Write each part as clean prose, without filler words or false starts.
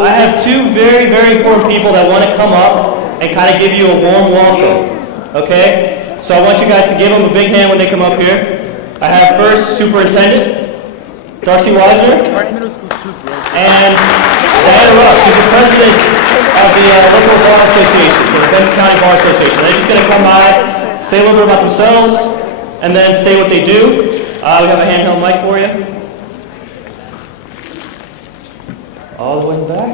So I have two very, very important people that want to come up and kind of give you a warm welcome, okay? So I want you guys to give them a big hand when they come up here. I have first Superintendent Darcy Weisner and Diana Ruff. She's the president of the local bar association, so the Benton County Bar Association. They're just going to come by, say a little bit about themselves, and then say what they do. We have a handheld mic for you. All the way in the back.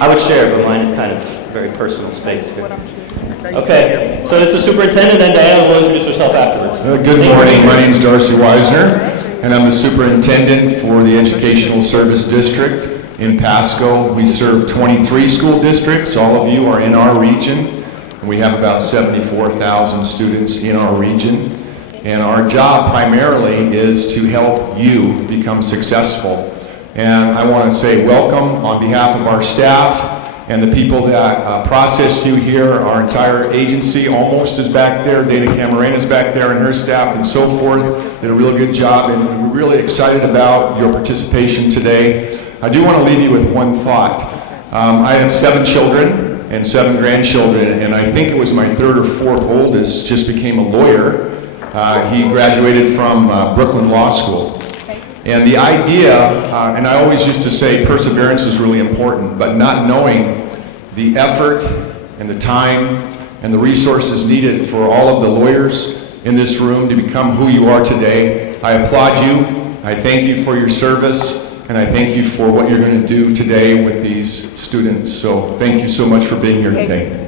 I would share, but mine is kind of very personal space here. Okay, so this is Superintendent, and Diana will introduce herself afterwards. Good morning. My name is Darcy Weisner, and I'm the Superintendent for the Educational Service District in Pasco. We serve 23 school districts. All of you are in our region. We have about 74,000 students in our region. And our job primarily is to help you become successful. And I want to say welcome on behalf of our staff and the people that processed you here. Our entire agency almost is back there. Dana Camarena is back there and her staff and so forth. Did a real good job, and we're really excited about your participation today. I do want to leave you with one thought. I have 7 children and 7 grandchildren, and I think it was my 3rd or 4th oldest just became a lawyer. He graduated from Brooklyn Law School. And the idea, and I always used to say perseverance is really important, but not knowing the effort and the time and the resources needed for all of the lawyers in this room to become who you are today. I applaud you, I thank you for your service, and I thank you for what you're going to do today with these students. So thank you so much for being here today.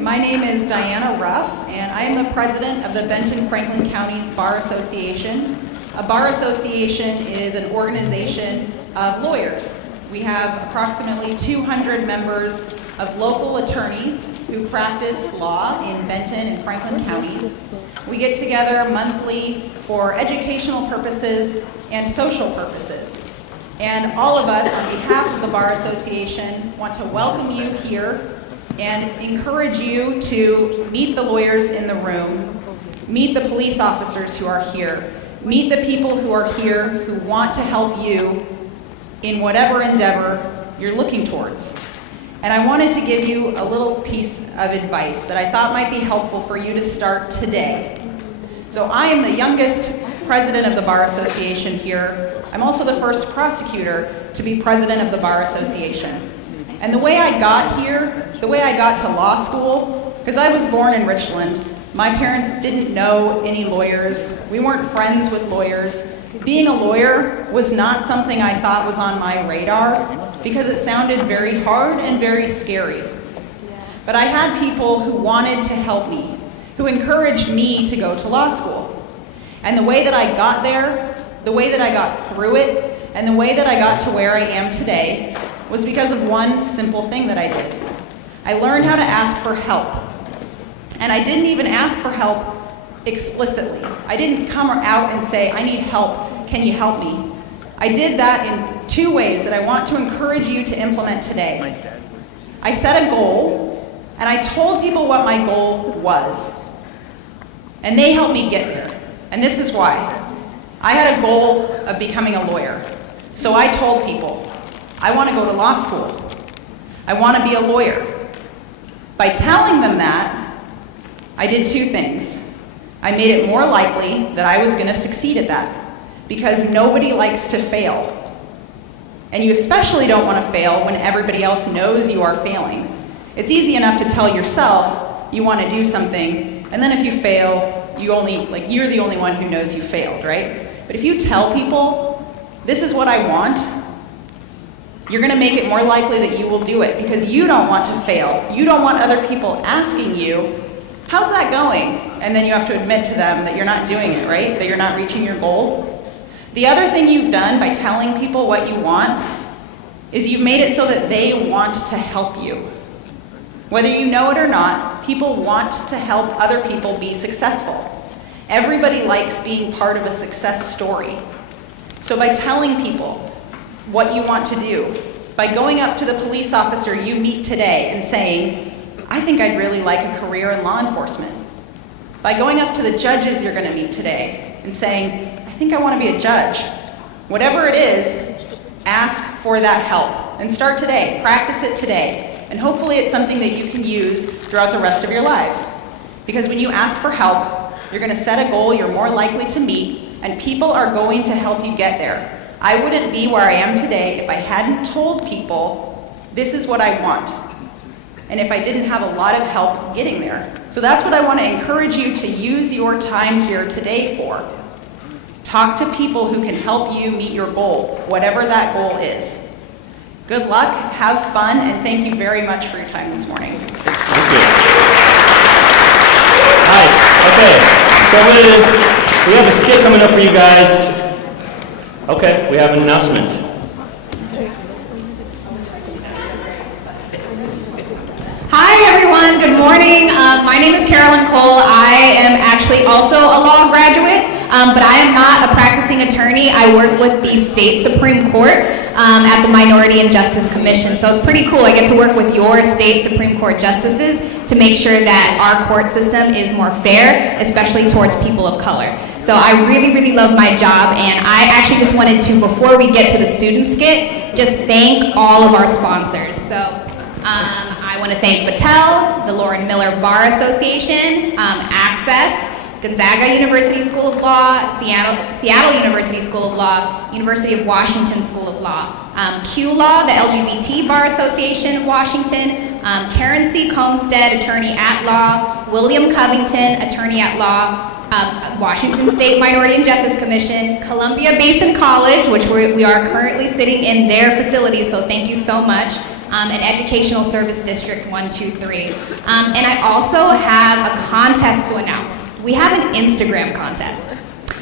My name is Diana Ruff, and I am the president of the Benton Franklin County's Bar Association. A bar association is an organization of lawyers. We have approximately 200 members of local attorneys who practice law in Benton and Franklin counties. We get together monthly for educational purposes and social purposes. And all of us, on behalf of the Bar Association, want to welcome you here and encourage you to meet the lawyers in the room, meet the police officers who are here, meet the people who are here who want to help you in whatever endeavor you're looking towards. And I wanted to give you a little piece of advice that I thought might be helpful for you to start today. So I am the youngest president of the Bar Association here. I'm also the first prosecutor to be president of the Bar Association. And the way I got here, the way I got to law school, because I was born in Richland, my parents didn't know any lawyers. We weren't friends with lawyers. Being a lawyer was not something I thought was on my radar because it sounded very hard and very scary. But I had people who wanted to help me, who encouraged me to go to law school. And the way that I got there, the way that I got through it, and the way that I got to where I am today was because of one simple thing that I did. I learned how to ask for help. And I didn't even ask for help explicitly. I didn't come out and say, I need help, can you help me? I did that in 2 ways that I want to encourage you to implement today. I set a goal, and I told people what my goal was. And they helped me get there. And this is why. I had a goal of becoming a lawyer. So I told people, I want to go to law school. I want to be a lawyer. By telling them that, I did 2 things. I made it more likely that I was going to succeed at that, because nobody likes to fail. And you especially don't want to fail when everybody else knows you are failing. It's easy enough to tell yourself you want to do something, and then if you fail, you're the only one who knows you failed, right? But if you tell people, this is what I want, you're going to make it more likely that you will do it because you don't want to fail. You don't want other people asking you, how's that going? And then you have to admit to them that you're not doing it, right? That you're not reaching your goal. The other thing you've done by telling people what you want is you've made it so that they want to help you. Whether you know it or not, people want to help other people be successful. Everybody likes being part of a success story. So by telling people what you want to do, by going up to the police officer you meet today and saying, I think I'd really like a career in law enforcement. by going up to the judges you're going to meet today and saying, I think I want to be a judge. Whatever it is, ask for that help. And start today. Practice it today. And hopefully it's something that you can use throughout the rest of your lives. Because when you ask for help, you're going to set a goal you're more likely to meet, and people are going to help you get there. I wouldn't be where I am today if I hadn't told people, this is what I want. And if I didn't have a lot of help getting there. So that's what I want to encourage you to use your time here today for. Talk to people who can help you meet your goal, whatever that goal is. Good luck, have fun, and thank you very much for your time this morning. Thank you. Nice. Okay. So we have a skit coming up for you guys. Okay, we have an announcement. Hi everyone, good morning. My name is Carolyn Kola. I am actually also a law graduate, but I am not a practicing attorney. I work with the state Supreme Court at the Minority and Justice Commission. So it's pretty cool. I get to work with your state Supreme Court justices to make sure that our court system is more fair, especially towards people of color. So I really, really love my job, and I actually just wanted to, before we get to the student skit, just thank all of our sponsors. So I want to thank Battelle, the Lauren Miller Bar Association, Access, Gonzaga University School of Law, Seattle University School of Law, University of Washington School of Law, Q Law, the LGBT Bar Association of Washington, Karen C. Comstead, Attorney at Law, William Covington, Attorney at Law, Washington State Minority and Justice Commission, Columbia Basin College, which we are currently sitting in their facilities, so thank you so much. And Educational Service District 123. And I also have a contest to announce. We have an Instagram contest.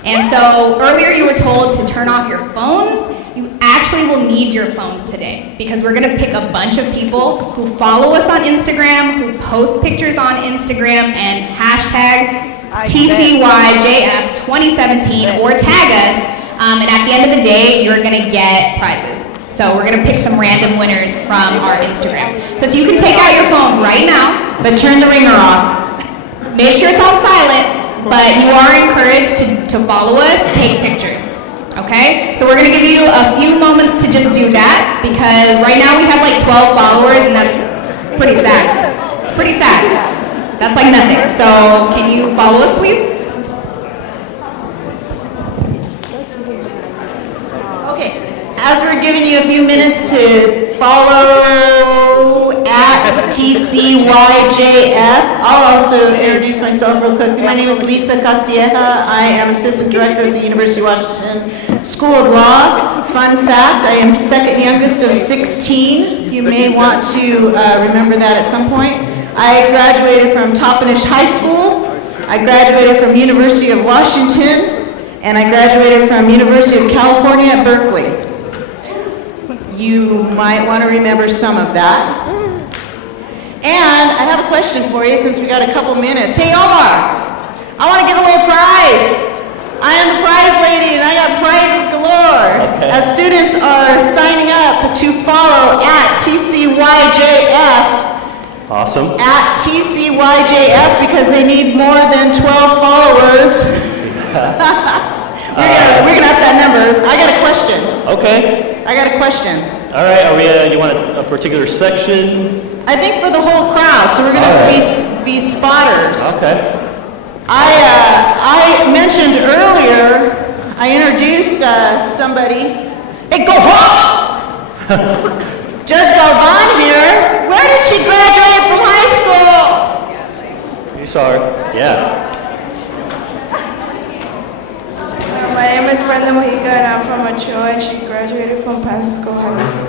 And so earlier you were told to turn off your phones. You actually will need your phones today because we're gonna pick a bunch of people who follow us on Instagram, who post pictures on Instagram and hashtag TCYJF2017 or tag us. And at the end of the day, you're gonna get prizes. So we're gonna pick some random winners from our Instagram. So you can take out your phone right now, but turn the ringer off. Make sure it's on silent, but you are encouraged to follow us, take pictures, okay? So we're gonna give you a few moments to just do that, because right now we have like 12 followers, and that's pretty sad. It's pretty sad. That's like nothing. So can you follow us, please? As we're giving you a few minutes to follow at TCYJF, I'll also introduce myself real quick. My name is Lisa Castilleja. I am Assistant Director at the University of Washington School of Law. Fun fact, I am second youngest of 16. You may want to remember that at some point. I graduated from Toppenish High School. I graduated from University of Washington. And I graduated from University of California at Berkeley. You might want to remember some of that. And I have a question for you since we got a couple minutes. Hey Omar, I want to give away a prize. I am the prize lady and I got prizes galore. Okay. As students are signing up to follow at TCYJF. Awesome. At TCYJF because they need more than 12 followers. We're gonna up that numbers. I got a question. Okay. I got a question. All right. Are we? You want a particular section? I think for the whole crowd, so we're gonna have to be spotters. Okay. I mentioned earlier. I introduced somebody. Hey, go Hawks! Judge Galvan here. Where did she graduate from high school? You saw her. Yeah. My name is Brenda Mojica and I'm from Ochoa and she graduated from Pasco High School.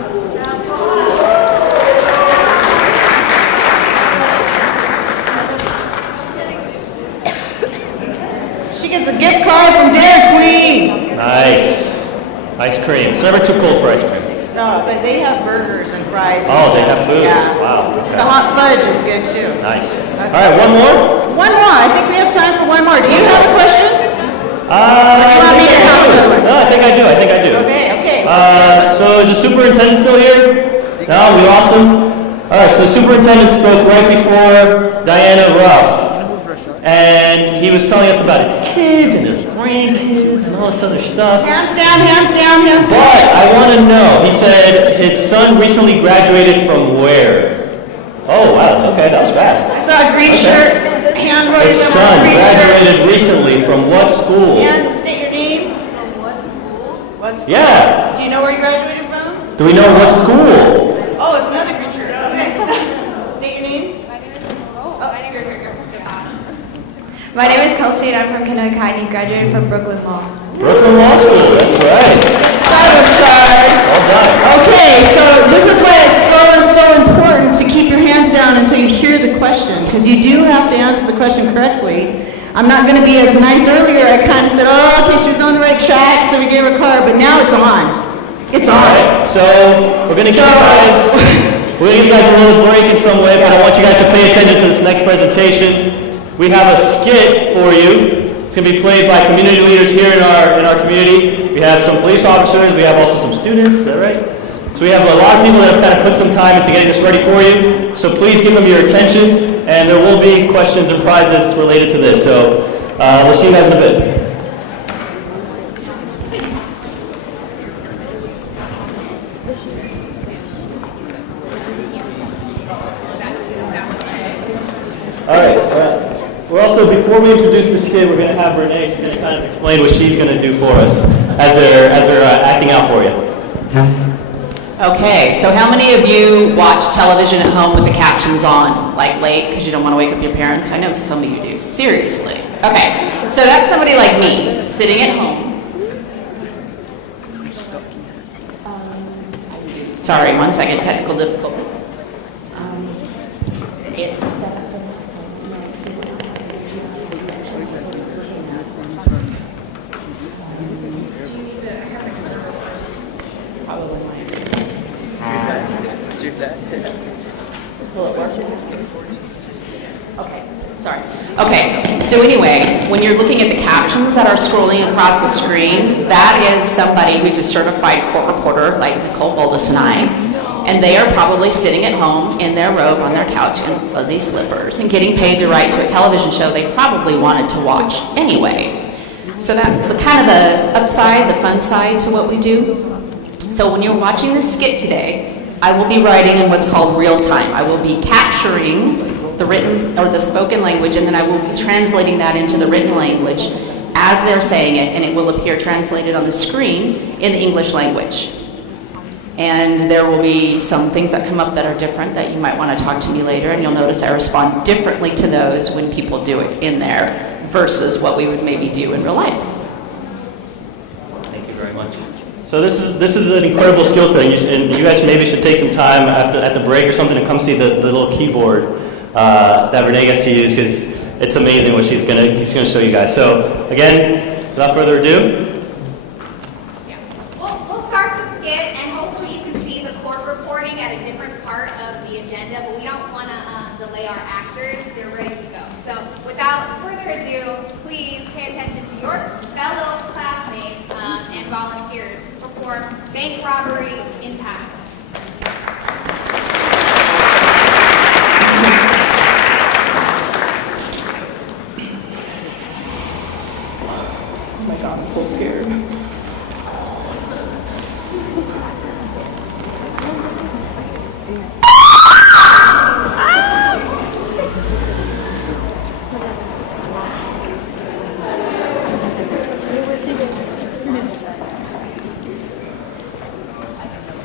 She gets a gift card from Dairy Queen. Nice. Ice cream. It's never too cold for ice cream. No, but they have burgers and fries. And Oh, they stuff. have food. Yeah. Wow. Okay. The hot fudge is good too. Nice. All right. One more. One more. I think we have time for one more. Do you have a question? You want me to have another one? No, I think I do. Okay. So is the superintendent still here? No, we lost him. All right, so the superintendent spoke right before Diana Ruff. and he was telling us about his kids and his grandkids and all this other stuff. Hands down, hands down, hands down. But I want to know, he said his son recently graduated from where? Oh, wow, okay, that was fast. I saw a green shirt, hand His raised, son green shirt. graduated recently from what school? And state your name. From what school? What school? Yeah. Do you know where you graduated from? Do we know what school? Oh, it's another green shirt. Okay. State your name. Oh, here. My name is Kelsey and I'm from Kennewick County, graduated from Brooklyn Law. Brooklyn Law School, that's right. Well done. Okay, so this is why it's so important to keep your hands down until you hear the question, because you do have to answer the question correctly. I'm not going to be as nice earlier. I kind of said, oh, okay, she was on the right track, so we gave her a card, but now it's on. It's on. All right, so we're going to give you guys a little break in some way, but I want you guys to pay attention to this next presentation. We have a skit for you. It's going to be played by community leaders here in our community. We have some police officers. We have also some students. Is that right? So we have a lot of people that have kind of put some time into getting this ready for you. So please give them your attention, and there will be questions and prizes related to this. So we'll see you guys in a bit. All right. We're also, before we introduce the skit, we're going to have Renee. She's going to kind of explain what she's going to do for us as they're acting out for you. Okay, so how many of you watch television at home with the captions on, like late, because you don't want to wake up your parents? I know some of you do, seriously. Okay, so that's somebody like me, sitting at home. Sorry, 1 second, technical difficulty. It's... Okay, sorry. Okay, so anyway, when you're looking at the captions that are scrolling across the screen, that is somebody who's a certified court reporter like Nicole Boldis and I, and they are probably sitting at home in their robe on their couch in fuzzy slippers and getting paid to write to a television show they probably wanted to watch anyway. So that's kind of the upside, the fun side to what we do. So when you're watching this skit today, I will be writing in what's called real time. I will be capturing the written or the spoken language, and then I will be translating that into the written language as they're saying it, and it will appear translated on the screen in the English language. And there will be some things that come up that are different that you might want to talk to me later, and you'll notice I respond differently to those when people do it in there versus what we would maybe do in real life. Thank you very much. So this is an incredible skill set, and you guys maybe should take some time at the break or something to come see the little keyboard that Renee gets to use, because it's amazing what she's gonna show you guys. So again, without further ado. Yeah. We'll start the skit, and hopefully you can see the court reporting at a different part of the agenda, but we don't want to delay our actors. They're ready to go. So without further ado, please pay attention to your fellow classmates and volunteers who perform bank robbery in Pasco. Oh my God, I'm so scared.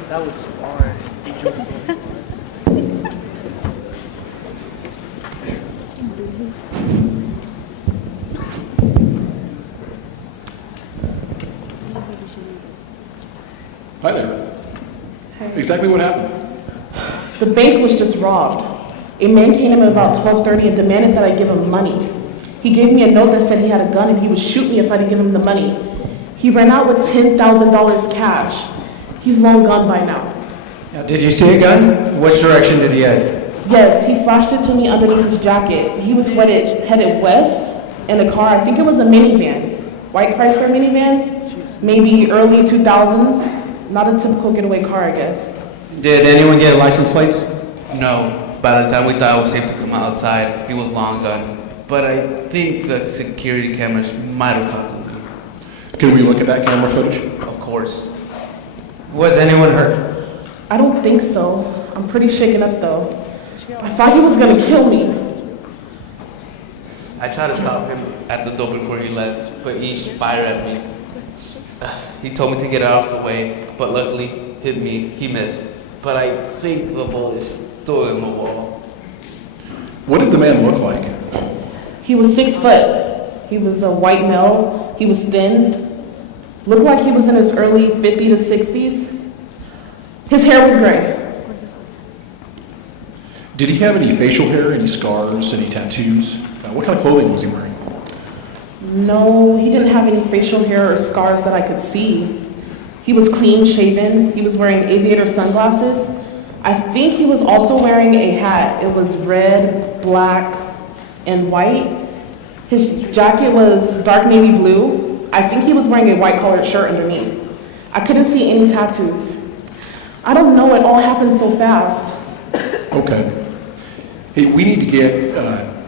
That was far. Hi there. Exactly what happened? The bank was just robbed. A man came in at about 12:30 and demanded that I give him money. He gave me a note that said he had a gun and he would shoot me if I didn't give him the money. He ran out with $10,000 cash. He's long gone by now. Now, did you see a gun? Which direction did he head? Yes, he flashed it to me underneath his jacket. He was headed west in a car. I think it was a minivan. White Chrysler minivan, maybe early 2000s. Not a typical getaway car, I guess. Did anyone get license plates? No. By the time we thought it was safe to come outside, he was long gone. but I think the security cameras might have caught something. Can we look at that camera footage? Of course. Was anyone hurt? I don't think so. I'm pretty shaken up though. I thought he was gonna kill me. I tried to stop him at the door before he left, but he fired at me. He told me to get out of the way, but luckily hit me. He missed. But I think the bullet is still in the wall. What did the man look like? He was 6 foot. He was a white male. He was thin. Looked like he was in his early 50s to 60s. His hair was gray. Did he have any facial hair, any scars, any tattoos? What kind of clothing was he wearing? No, he didn't have any facial hair or scars that I could see. He was clean shaven. He was wearing aviator sunglasses. I think he was also wearing a hat. It was red, black, and white. His jacket was dark navy blue. I think he was wearing a white collared shirt underneath. I couldn't see any tattoos. I don't know, it all happened so fast. Okay. Hey, we need to get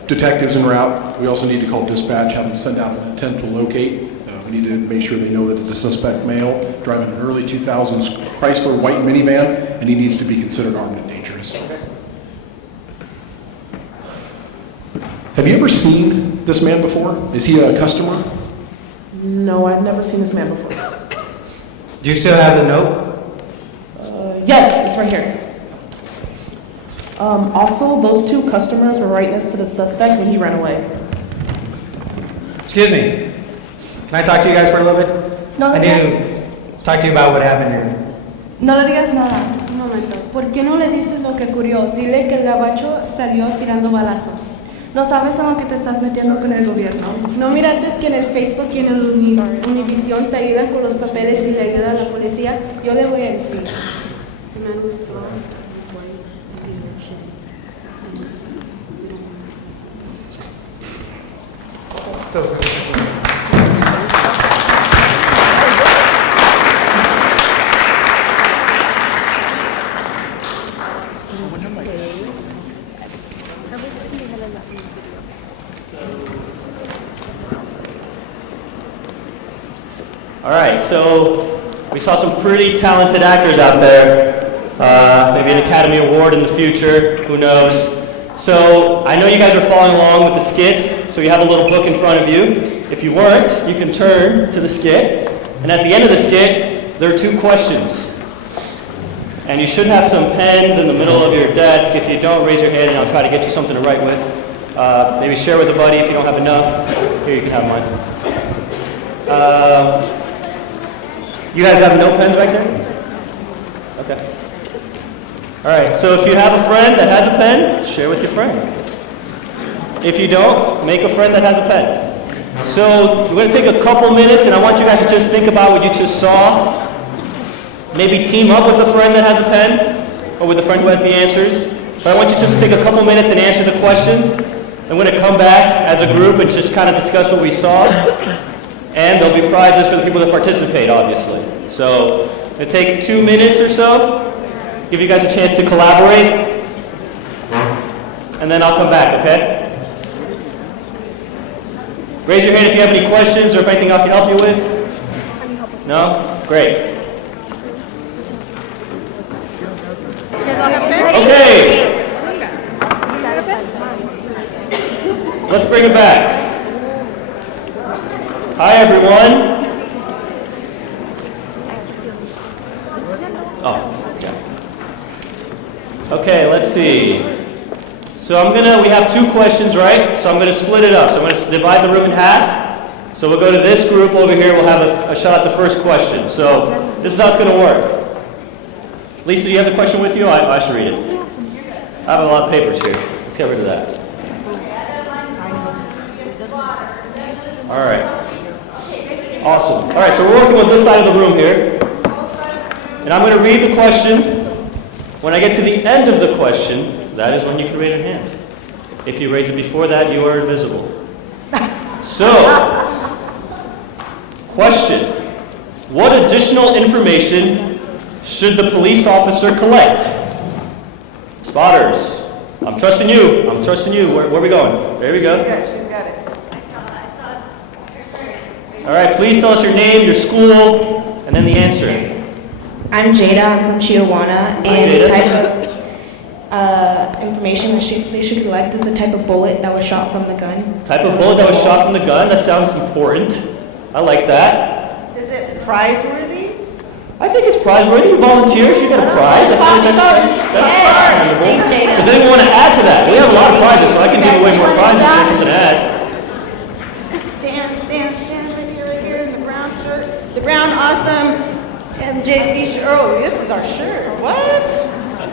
detectives en route. We also need to call dispatch, have them send out an attempt to locate. We need to make sure they know that it's a suspect male driving an early 2000s Chrysler white minivan, and he needs to be considered armed and dangerous. Have you ever seen this man before? Is he a customer? No, I've never seen this man before. Do you still have the note? Yes, it's right here. Also, those 2 customers were right next to the suspect when he ran away. Excuse me. Can I talk to you guys for a little bit? No, I need to talk to you about what happened here. No le digas nada. Un momento. ¿Por qué no le dices lo que ocurrió? Dile que el gabacho salió tirando balazos. No sabes en lo que te estás metiendo con el gobierno. No mirates que en el Facebook y en el Univision te ayudan con los papeles y le ayuda a la policía. Yo le voy a decir. All right, so we saw some pretty talented actors out there. Maybe an Academy Award in the future, who knows. So I know you guys are following along with the skits, so you have a little book in front of you. If you weren't, you can turn to the skit. And at the end of the skit, there are 2 questions. And you should have some pens in the middle of your desk. If you don't, raise your hand and I'll try to get you something to write with. Maybe share with a buddy if you don't have enough. Here, you can have mine. You guys have no pens back there? Okay. All right, so if you have a friend that has a pen, share with your friend. If you don't, make a friend that has a pen. So we're going to take a couple minutes, and I want you guys to just think about what you just saw. Maybe team up with a friend that has a pen, or with a friend who has the answers. But I want you to just take a couple minutes and answer the questions. I'm going to come back as a group and just kind of discuss what we saw. And there'll be prizes for the people that participate, obviously. So it'll take 2 minutes or so, give you guys a chance to collaborate, and then I'll come back, okay? Raise your hand if you have any questions or if anything I can help you with. No? Great. Okay. Let's bring it back. Hi, everyone. Oh, yeah. Okay, let's see. So we have 2 questions, right? So I'm gonna split it up. So I'm gonna divide the room in half. So we'll go to this group over here. We'll have a shot at the first question. So this is how it's gonna work. Lisa, you have the question with you? I should read it. I have a lot of papers here. Let's get rid of that. All right. Awesome. All right, so we're working with this side of the room here. And I'm going to read the question. When I get to the end of the question, that is when you can raise your hand. If you raise it before that, you are invisible. So, question. What additional information should the police officer collect? Spotters, I'm trusting you. I'm trusting you. Where are we going? There we go. She's got it. All right, please tell us your name, your school, and then the answer. I'm Jada, I'm from Chihuahua, and Jada. the type of information that they should collect is the type of bullet that was shot from the gun. Type of bullet that was shot from the gun? That sounds important. I like that. Is it prize-worthy? I think it's prize-worthy. You volunteers, you get a prize. I feel like that's commendable. Thanks, Jada. Does anyone want to add to that? We have a lot of prizes, so I can give away more prizes if there's something to add. Stand right here in the brown shirt. The brown awesome MJC shirt. Oh, this is our shirt. What?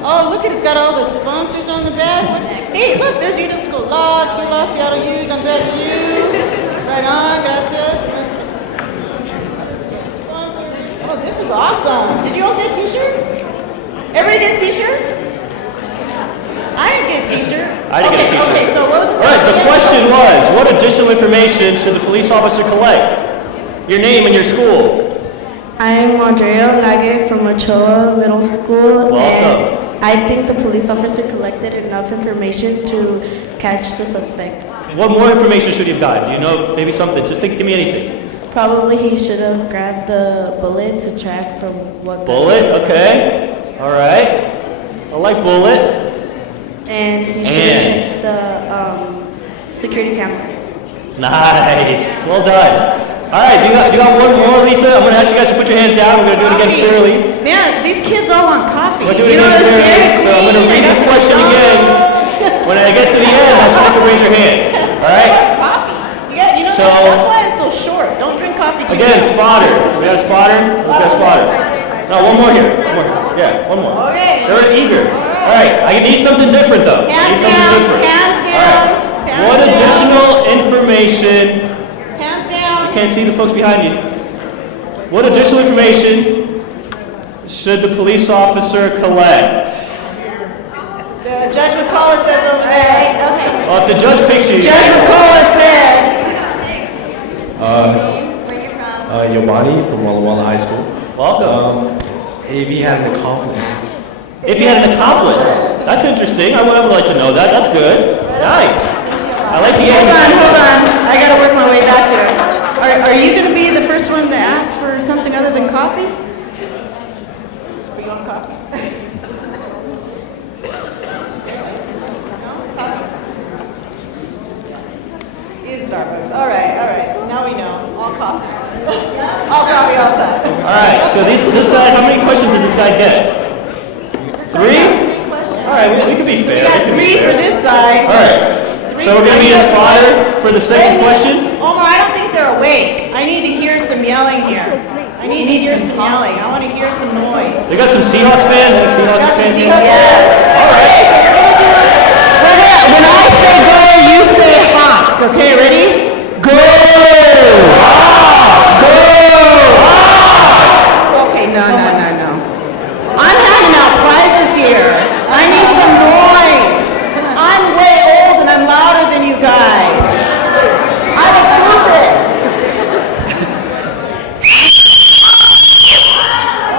Oh, look at it's got all the sponsors on the back. Hey, look, there's UW School of Law, QLA, Seattle U, Gonzaga U. Right on, gracias. Oh, this is awesome. Did you all get a t-shirt? Everybody get a t-shirt? I didn't get a t-shirt. I didn't get a t-shirt. Okay, so what was the All right, the question was, what additional information should the police officer collect? Your name and your school. I'm Andrea Mitchell from Ochoa Middle School. Welcome. And I think the police officer collected enough information to catch the suspect. What more information should he have gotten? Do you know maybe something? Just give me anything. Probably he should have grabbed the bullet to track from what. Bullet, okay. All right. I like bullet. And he should have checked the security camera. Nice. Well done. All right, you got one more, Lisa? I'm going to ask you guys to put your hands down. We're going to do it again clearly. Man, these kids all want coffee. We're doing it again clearly. So I'm going to read the question again. When I get to the end, that's when you can raise your hand. All right? What's coffee? That's why I'm so short. Don't drink coffee too Again, much. spotter. We got a spotter? We got a spotter. No, one more here. One more. Yeah, one more. Okay. They're eager. All right, I need something different though. I need Hands something down. different. Hands All down. right. What additional information? Hands down. Can't see the folks behind you. What additional information should the police officer collect? The Judge McCullough says over there. Okay. Well, if the judge picks you. Judge McCullough said. Yomani from Walla Walla High School. Welcome. If he had an accomplice. If he had an accomplice. That's interesting. I would like to know that. That's good. Nice. I like the answer. Hold on. I got to work my way back here. Are you going to be the first one to ask for something other than coffee? Or you want coffee? He's Starbucks. All right. Now we know. All coffee. All coffee all the time. All right, so this side, how many questions did this guy get? 3? All right, we can be fair. We got 3 for this side. All right, so we're going to be a spotter for the second question? Omar, I don't think they're awake. I need to hear some yelling here. I need to hear some yelling. I want to hear some noise. They got some Seahawks fans? Any Seahawks fans? Yes. All right. So we're going to do it. When I say go, you say Hawks. Okay, ready? Go! Hawks! Go! Hawks! Okay, no. I'm handing out prizes here. I need some noise. I'm way old and I'm louder than you guys. I will prove it.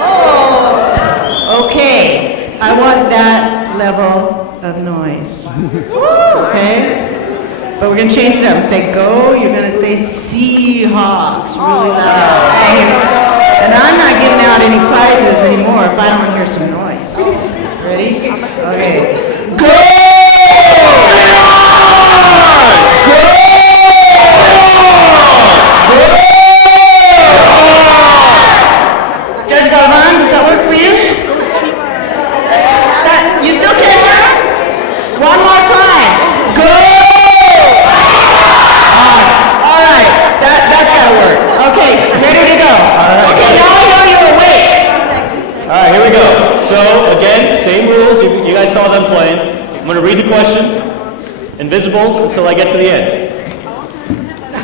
Oh, okay. I want that level of noise. Okay? But we're going to change it up and say go. You're going to say Seahawks really loud. And I'm not giving out any prizes anymore if I don't hear some noise. Ready? Okay. Go! Judge Galvan, does that work for you? You still can't hear it? One more time. Go! All right, that's gotta work. Okay, ready to go. Okay, now I know you're awake. All right, here we go. So, again, same rules. You guys saw them playing. I'm going to read the question, invisible until I get to the end.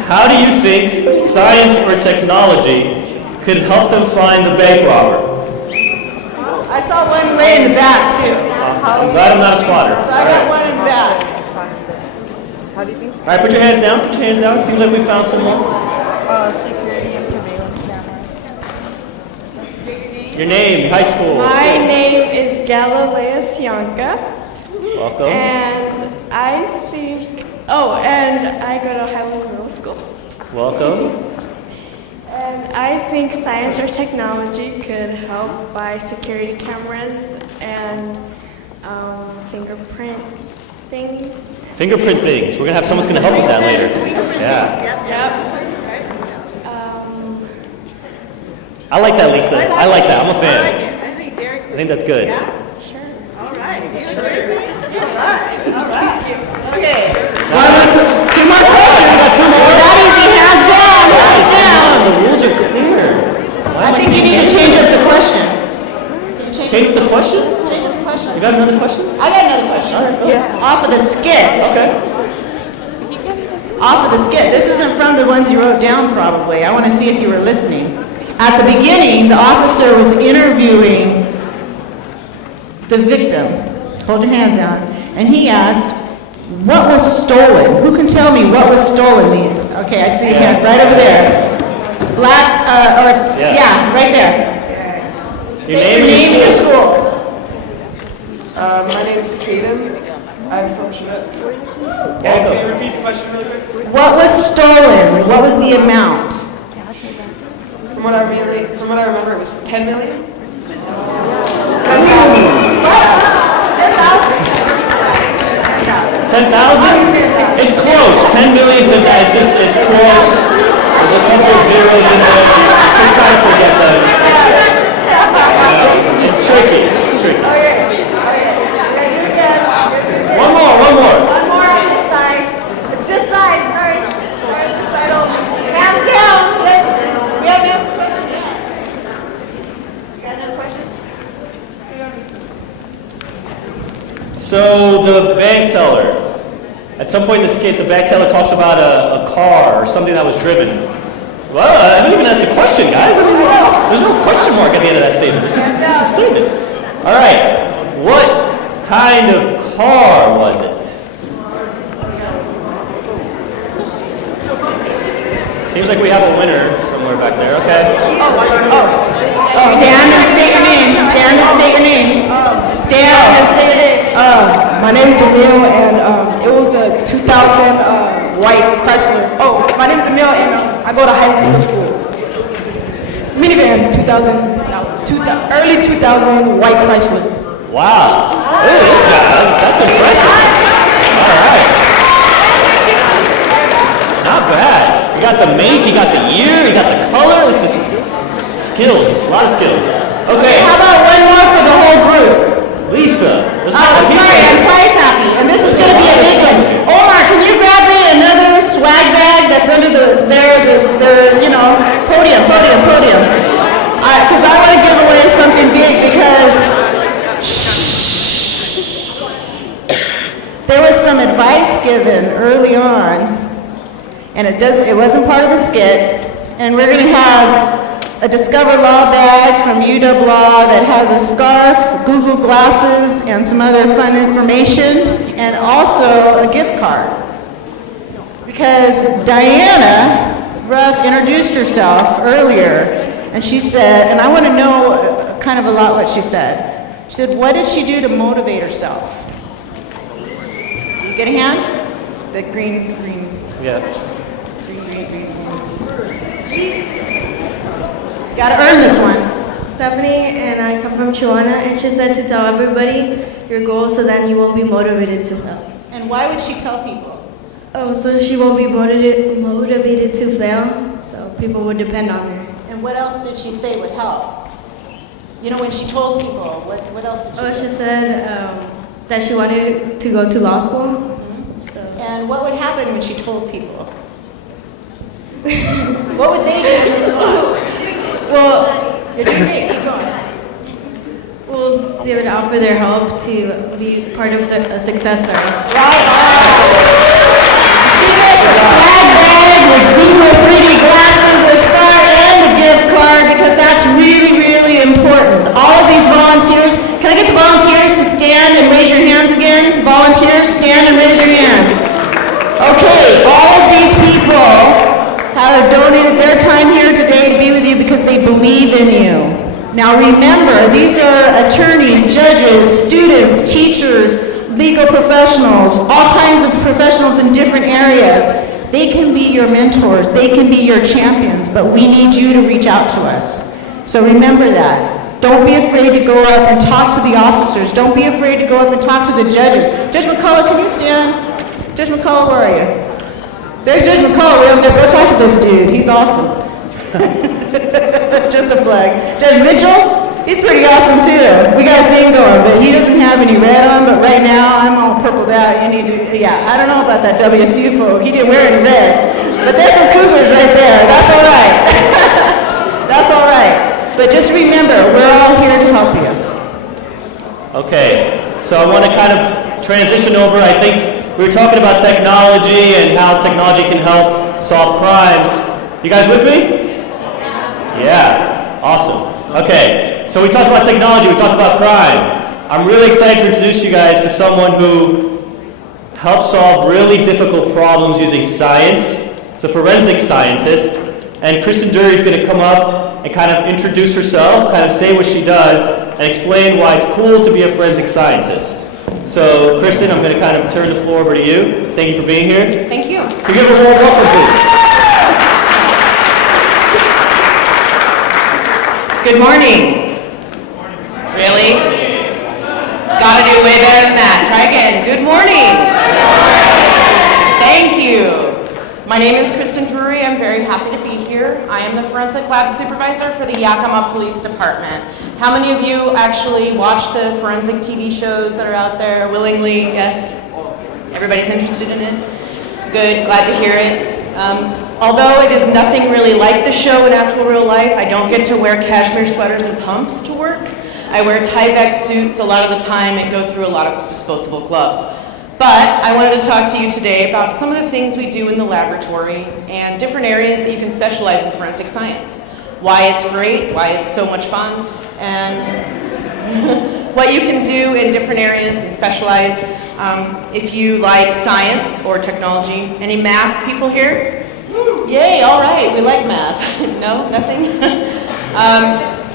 How do you think science or technology could help them find the bank robber? I saw one way in the back, too. I'm glad I'm not a spotter. So I got one in the back. All right, put your hands down. Put your hands down. Seems like we found some more. Security and surveillance cameras. Your name, high school. My name is Galilea Sianka. Welcome. And I think, and I go to Highland Middle School. Welcome. And I think science or technology could help by security cameras and fingerprint things. Fingerprint things. We're going to have someone's going to help with that later. Yeah. Yep. I like that, Lisa. I like that. I'm a fan. I think Derek. I think that's good. Sure. All right. All right. Okay. Two more questions. That easy, hands down. Hands down. The rules are clear. I think you need to change up the question. Change the question? Change up the question. You got another question? I got another question. All right, go. Yeah. Off of the skit. Okay. Off of the skit. This isn't from the ones you wrote down probably. I want to see if you were listening. At the beginning, the officer was interviewing the victim. Hold your hands down. And he asked, what was stolen? Who can tell me what was stolen? Okay, I see a hand right over there. Black, right there. Your Your name and your school. My name is Kaden. I'm from Chanette. Can you repeat the question really quick? What was stolen? What was the amount? From what I remember, it was 10 million? 10,000. It's close. 10 million to that. It's close. There's a couple of zeros in there. Just kind of forget that. It's tricky. It's tricky. One more. One more on this side. It's this side, sorry. This side only. Hands down. We haven't asked a question yet. Got another question? So the bank teller. At some point in the skit, the bank teller talks about a car or something that was driven. Well, I haven't even asked a question, guys. I mean, there's no question mark at the end of that statement. It's just a statement. All right. What kind of car was it? Seems like we have a winner somewhere back there. Okay. Stand and state your name. Stand and state your name. Stand and state your name. My name is Emil, and it was a 2000 white Chrysler. My name is Emil, and I go to Highland Middle School. Minivan, early 2000 white Chrysler. Wow. Oh, this guy. That's impressive. All right. Not bad. You got the make, you got the year, you got the color. This is skills. A lot of skills. Okay. How about one more for the whole group? Lisa. I'm sorry, I'm prize happy, and this is going to be a big one. Omar, can you grab me another swag bag that's under the podium. Because I want to give away something big because there was some advice given early on, and it wasn't part of the skit, and we're going to have a Discover Law bag from UW Law that has a scarf, Google glasses, and some other fun information, and also a gift card. Because Diana Ruff introduced herself earlier, and she said, and I want to know kind of a lot what she said. She said, what did she do to motivate herself? Do you get a hand? The green. Yeah. Green. Gotta earn this one. Stephanie, and I come from Chihuahua, and she said to tell everybody your goals so then you won't be motivated to fail. And why would she tell people? Oh, so she won't be motivated to fail, so people would depend on her. And what else did she say would help? You know, when she told people, what else did she say? She said that she wanted to go to law school. Mm-hmm. So. And what would happen when she told people? What would they do in response? Well, you're doing great. Keep going. Well, they would offer their help to be part of a success story. Right on. She gets a swag bag with Google 3D glasses, a scarf, and a gift card because that's really, really important. All of these volunteers, can I get the volunteers to stand and raise your hands again? Volunteers, stand and raise your hands. Okay, all of these people have donated their time here today to be with you because they believe in you. Now remember, these are attorneys, judges, students, teachers, legal professionals, all kinds of professionals in different areas. They can be your mentors, they can be your champions, but we need you to reach out to us. So remember that. Don't be afraid to go up and talk to the officers. Don't be afraid to go up and talk to the judges. Judge McCullough, can you stand? Judge McCullough, where are you? There's Judge McCullough, way over there. Go talk to this dude, he's awesome. Just a flag. Judge Mitchell? He's pretty awesome too. We got a thing going, but he doesn't have any red on, but right now I'm all purpled out. You need to, yeah, I don't know about that WSU folk. He didn't wear any red. But there's some cougars right there. That's all right. That's all right. But just remember, we're all here to help you. Okay, so I want to kind of transition over. I think we were talking about technology and how technology can help solve crimes. You guys with me? Yeah, awesome. Okay, so we talked about technology, we talked about crime. I'm really excited to introduce you guys to someone who helps solve really difficult problems using science. It's a forensic scientist, and Kristen Dury is going to come up and kind of introduce herself, kind of say what she does, and explain why it's cool to be a forensic scientist. So, Kristen, I'm going to kind of turn the floor over to you. Thank you for being here. Thank you. Can you give her a warm welcome, please? Good morning. Really? Gotta do way better than that. Try again. Good morning. Thank you. My name is Kristen Drury. I'm very happy to be here. I am the Forensic Lab Supervisor for the Yakima Police Department. How many of you actually watch the forensic TV shows that are out there willingly? Yes? Everybody's interested in it? Good. Glad to hear it. Although it is nothing really like the show in actual real life, I don't get to wear cashmere sweaters and pumps to work. I wear Tyvek suits a lot of the time and go through a lot of disposable gloves. But I wanted to talk to you today about some of the things we do in the laboratory and different areas that you can specialize in forensic science. Why it's great, why it's so much fun, and what you can do in different areas and specialize. If you like science or technology. Any math people here? Yay, all right, we like math. No, nothing?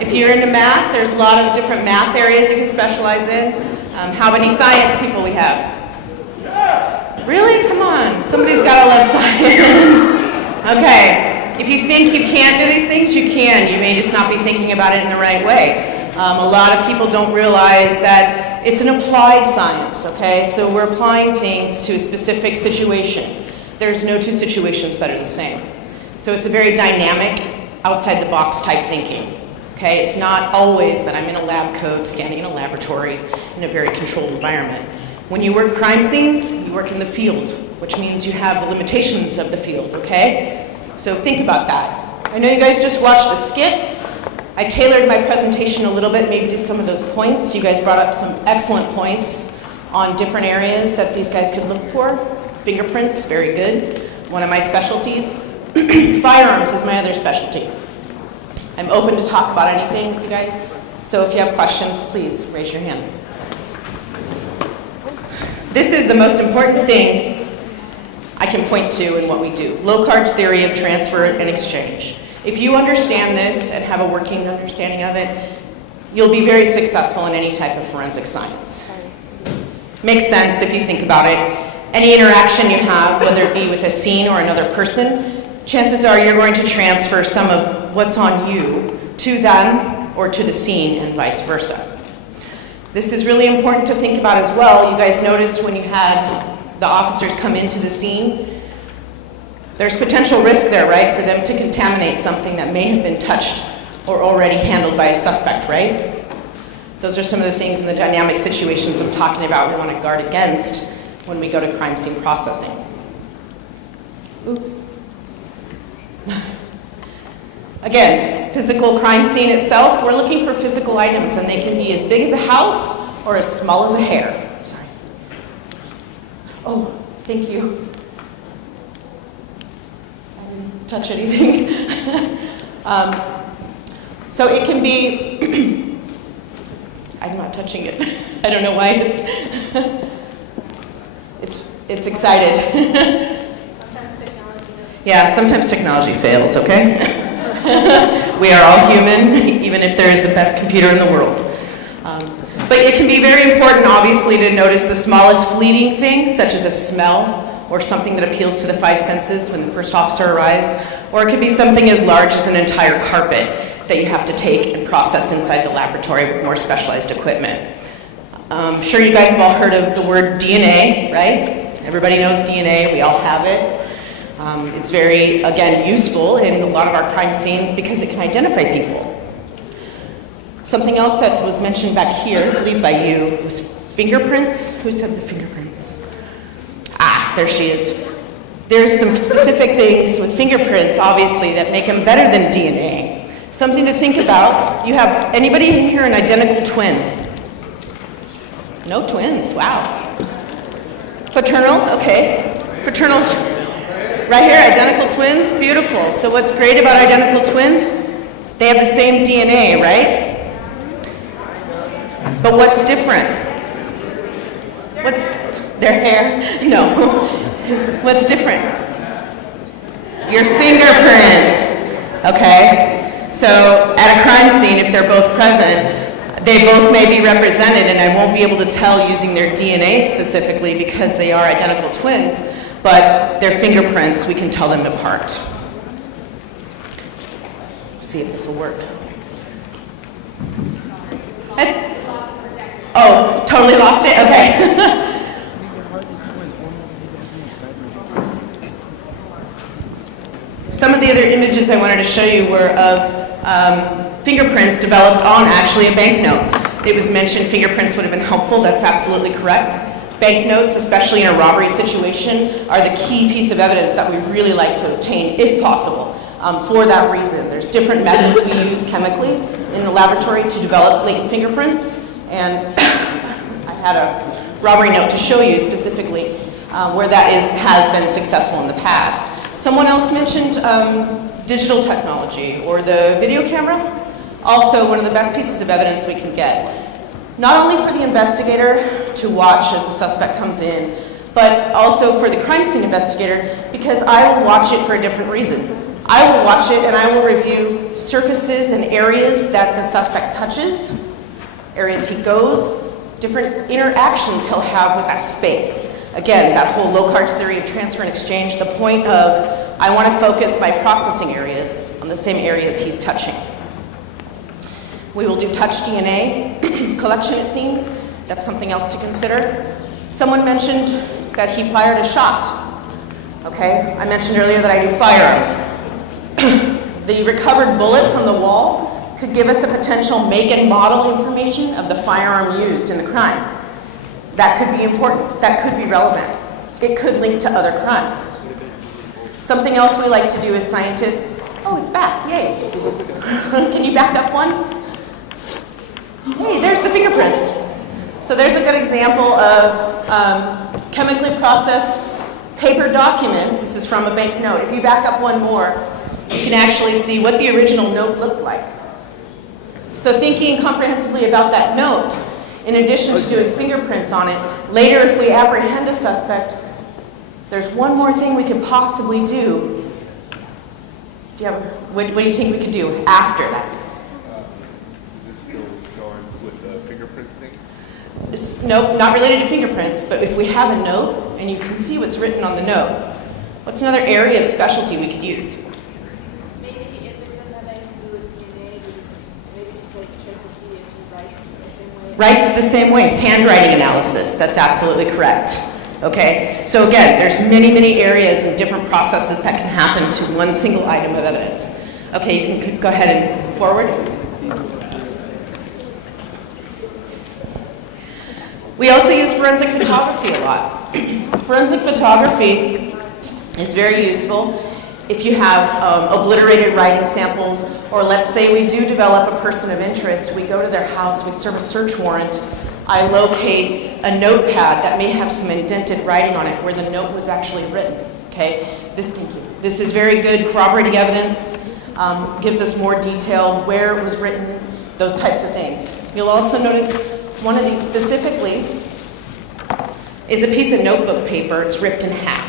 If you're into math, there's a lot of different math areas you can specialize in. How many science people we have? Really? Come on, somebody's got to love science. Okay, if you think you can't do these things, you can. You may just not be thinking about it in the right way. A lot of people don't realize that it's an applied science, okay? So we're applying things to a specific situation. There's no two situations that are the same. So it's a very dynamic, outside the box type thinking, okay? It's not always that I'm in a lab coat, standing in a laboratory, in a very controlled environment. When you work crime scenes, you work in the field, which means you have the limitations of the field, okay? So think about that. I know you guys just watched a skit. I tailored my presentation a little bit, maybe to some of those points. You guys brought up some excellent points on different areas that these guys could look for. Fingerprints, very good. One of my specialties. Firearms is my other specialty. I'm open to talk about anything with you guys. So if you have questions, please raise your hand. This is the most important thing I can point to in what we do. Locard's theory of transfer and exchange. If you understand this and have a working understanding of it, you'll be very successful in any type of forensic science. Makes sense if you think about it. Any interaction you have, whether it be with a scene or another person, chances are you're going to transfer some of what's on you to them or to the scene and vice versa. This is really important to think about as well. You guys noticed when you had the officers come into the scene, there's potential risk there, right, for them to contaminate something that may have been touched or already handled by a suspect, right? Those are some of the things in the dynamic situations I'm talking about we want to guard against when we go to crime scene processing. Oops. Again, physical crime scene itself, we're looking for physical items, and they can be as big as a house or as small as a hair. Sorry. Oh, thank you. I didn't touch anything. So it can be, I'm not touching it. I don't know why it's excited. Yeah, sometimes technology fails, okay? We are all human, even if there is the best computer in the world. But it can be very important, obviously, to notice the smallest fleeting things, such as a smell or something that appeals to the five senses when the first officer arrives, or it could be something as large as an entire carpet that you have to take and process inside the laboratory with more specialized equipment. I'm sure you guys have all heard of the word DNA, right? Everybody knows DNA, we all have it. It's very, again, useful in a lot of our crime scenes because it can identify people. Something else that was mentioned back here, I believe by you, was fingerprints. Who said the fingerprints? Ah, there she is. There's some specific things with fingerprints, obviously, that make them better than DNA. Something to think about. You have, anybody in here an identical twin? No twins, wow. Fraternal, okay. Fraternal, right here, identical twins, beautiful. So what's great about identical twins? They have the same DNA, right? But what's different? What's their hair? No. What's different? Your fingerprints, okay? So at a crime scene, if they're both present, they both may be represented, and I won't be able to tell using their DNA specifically because they are identical twins, but their fingerprints, we can tell them apart. See if this will work. Oh, totally lost it? Okay. Some of the other images I wanted to show you were of fingerprints developed on actually a banknote. It was mentioned fingerprints would have been helpful. That's absolutely correct. Banknotes, especially in a robbery situation, are the key piece of evidence that we really like to obtain, if possible. For that reason, there's different methods we use chemically in the laboratory to develop latent fingerprints. And I had a robbery note to show you specifically where that has been successful in the past. Someone else mentioned digital technology or the video camera. Also one of the best pieces of evidence we can get. Not only for the investigator to watch as the suspect comes in, but also for the crime scene investigator, because I will watch it for a different reason. I will watch it and I will review surfaces and areas that the suspect touches, areas he goes, different interactions he'll have with that space. Again, that whole Locard's theory of transfer and exchange, the point of I want to focus my processing areas on the same areas he's touching. We will do touch DNA collection at scenes. That's something else to consider. Someone mentioned that he fired a shot. Okay, I mentioned earlier that I do firearms. The recovered bullet from the wall could give us a potential make and model information of the firearm used in the crime. That could be important, that could be relevant. It could link to other crimes. Something else we like to do as scientists, oh, it's back, yay. Can you back up one? Hey, there's the fingerprints. So there's a good example of chemically processed paper documents. This is from a bank note. If you back up one more, you can actually see what the original note looked like. So thinking comprehensively about that note, in addition to doing fingerprints on it, later if we apprehend a suspect, there's one more thing we could possibly do. What do you think we could do after that? Is this still going with the fingerprint thing? Nope, not related to fingerprints, but if we have a note and you can see what's written on the note, what's another area of specialty we could use? Writes the same way, handwriting analysis, that's absolutely correct. Okay, so again, there's many, many areas and different processes that can happen to one single item of evidence. Okay, you can go ahead and move forward. We also use forensic photography a lot. Forensic photography is very useful if you have obliterated writing samples, or let's say we do develop a person of interest, we go to their house, we serve a search warrant, I locate a notepad that may have some indented writing on it where the note was actually written, okay? This is very good corroborating evidence, gives us more detail, where it was written, those types of things. You'll also notice one of these specifically is a piece of notebook paper, it's ripped in half.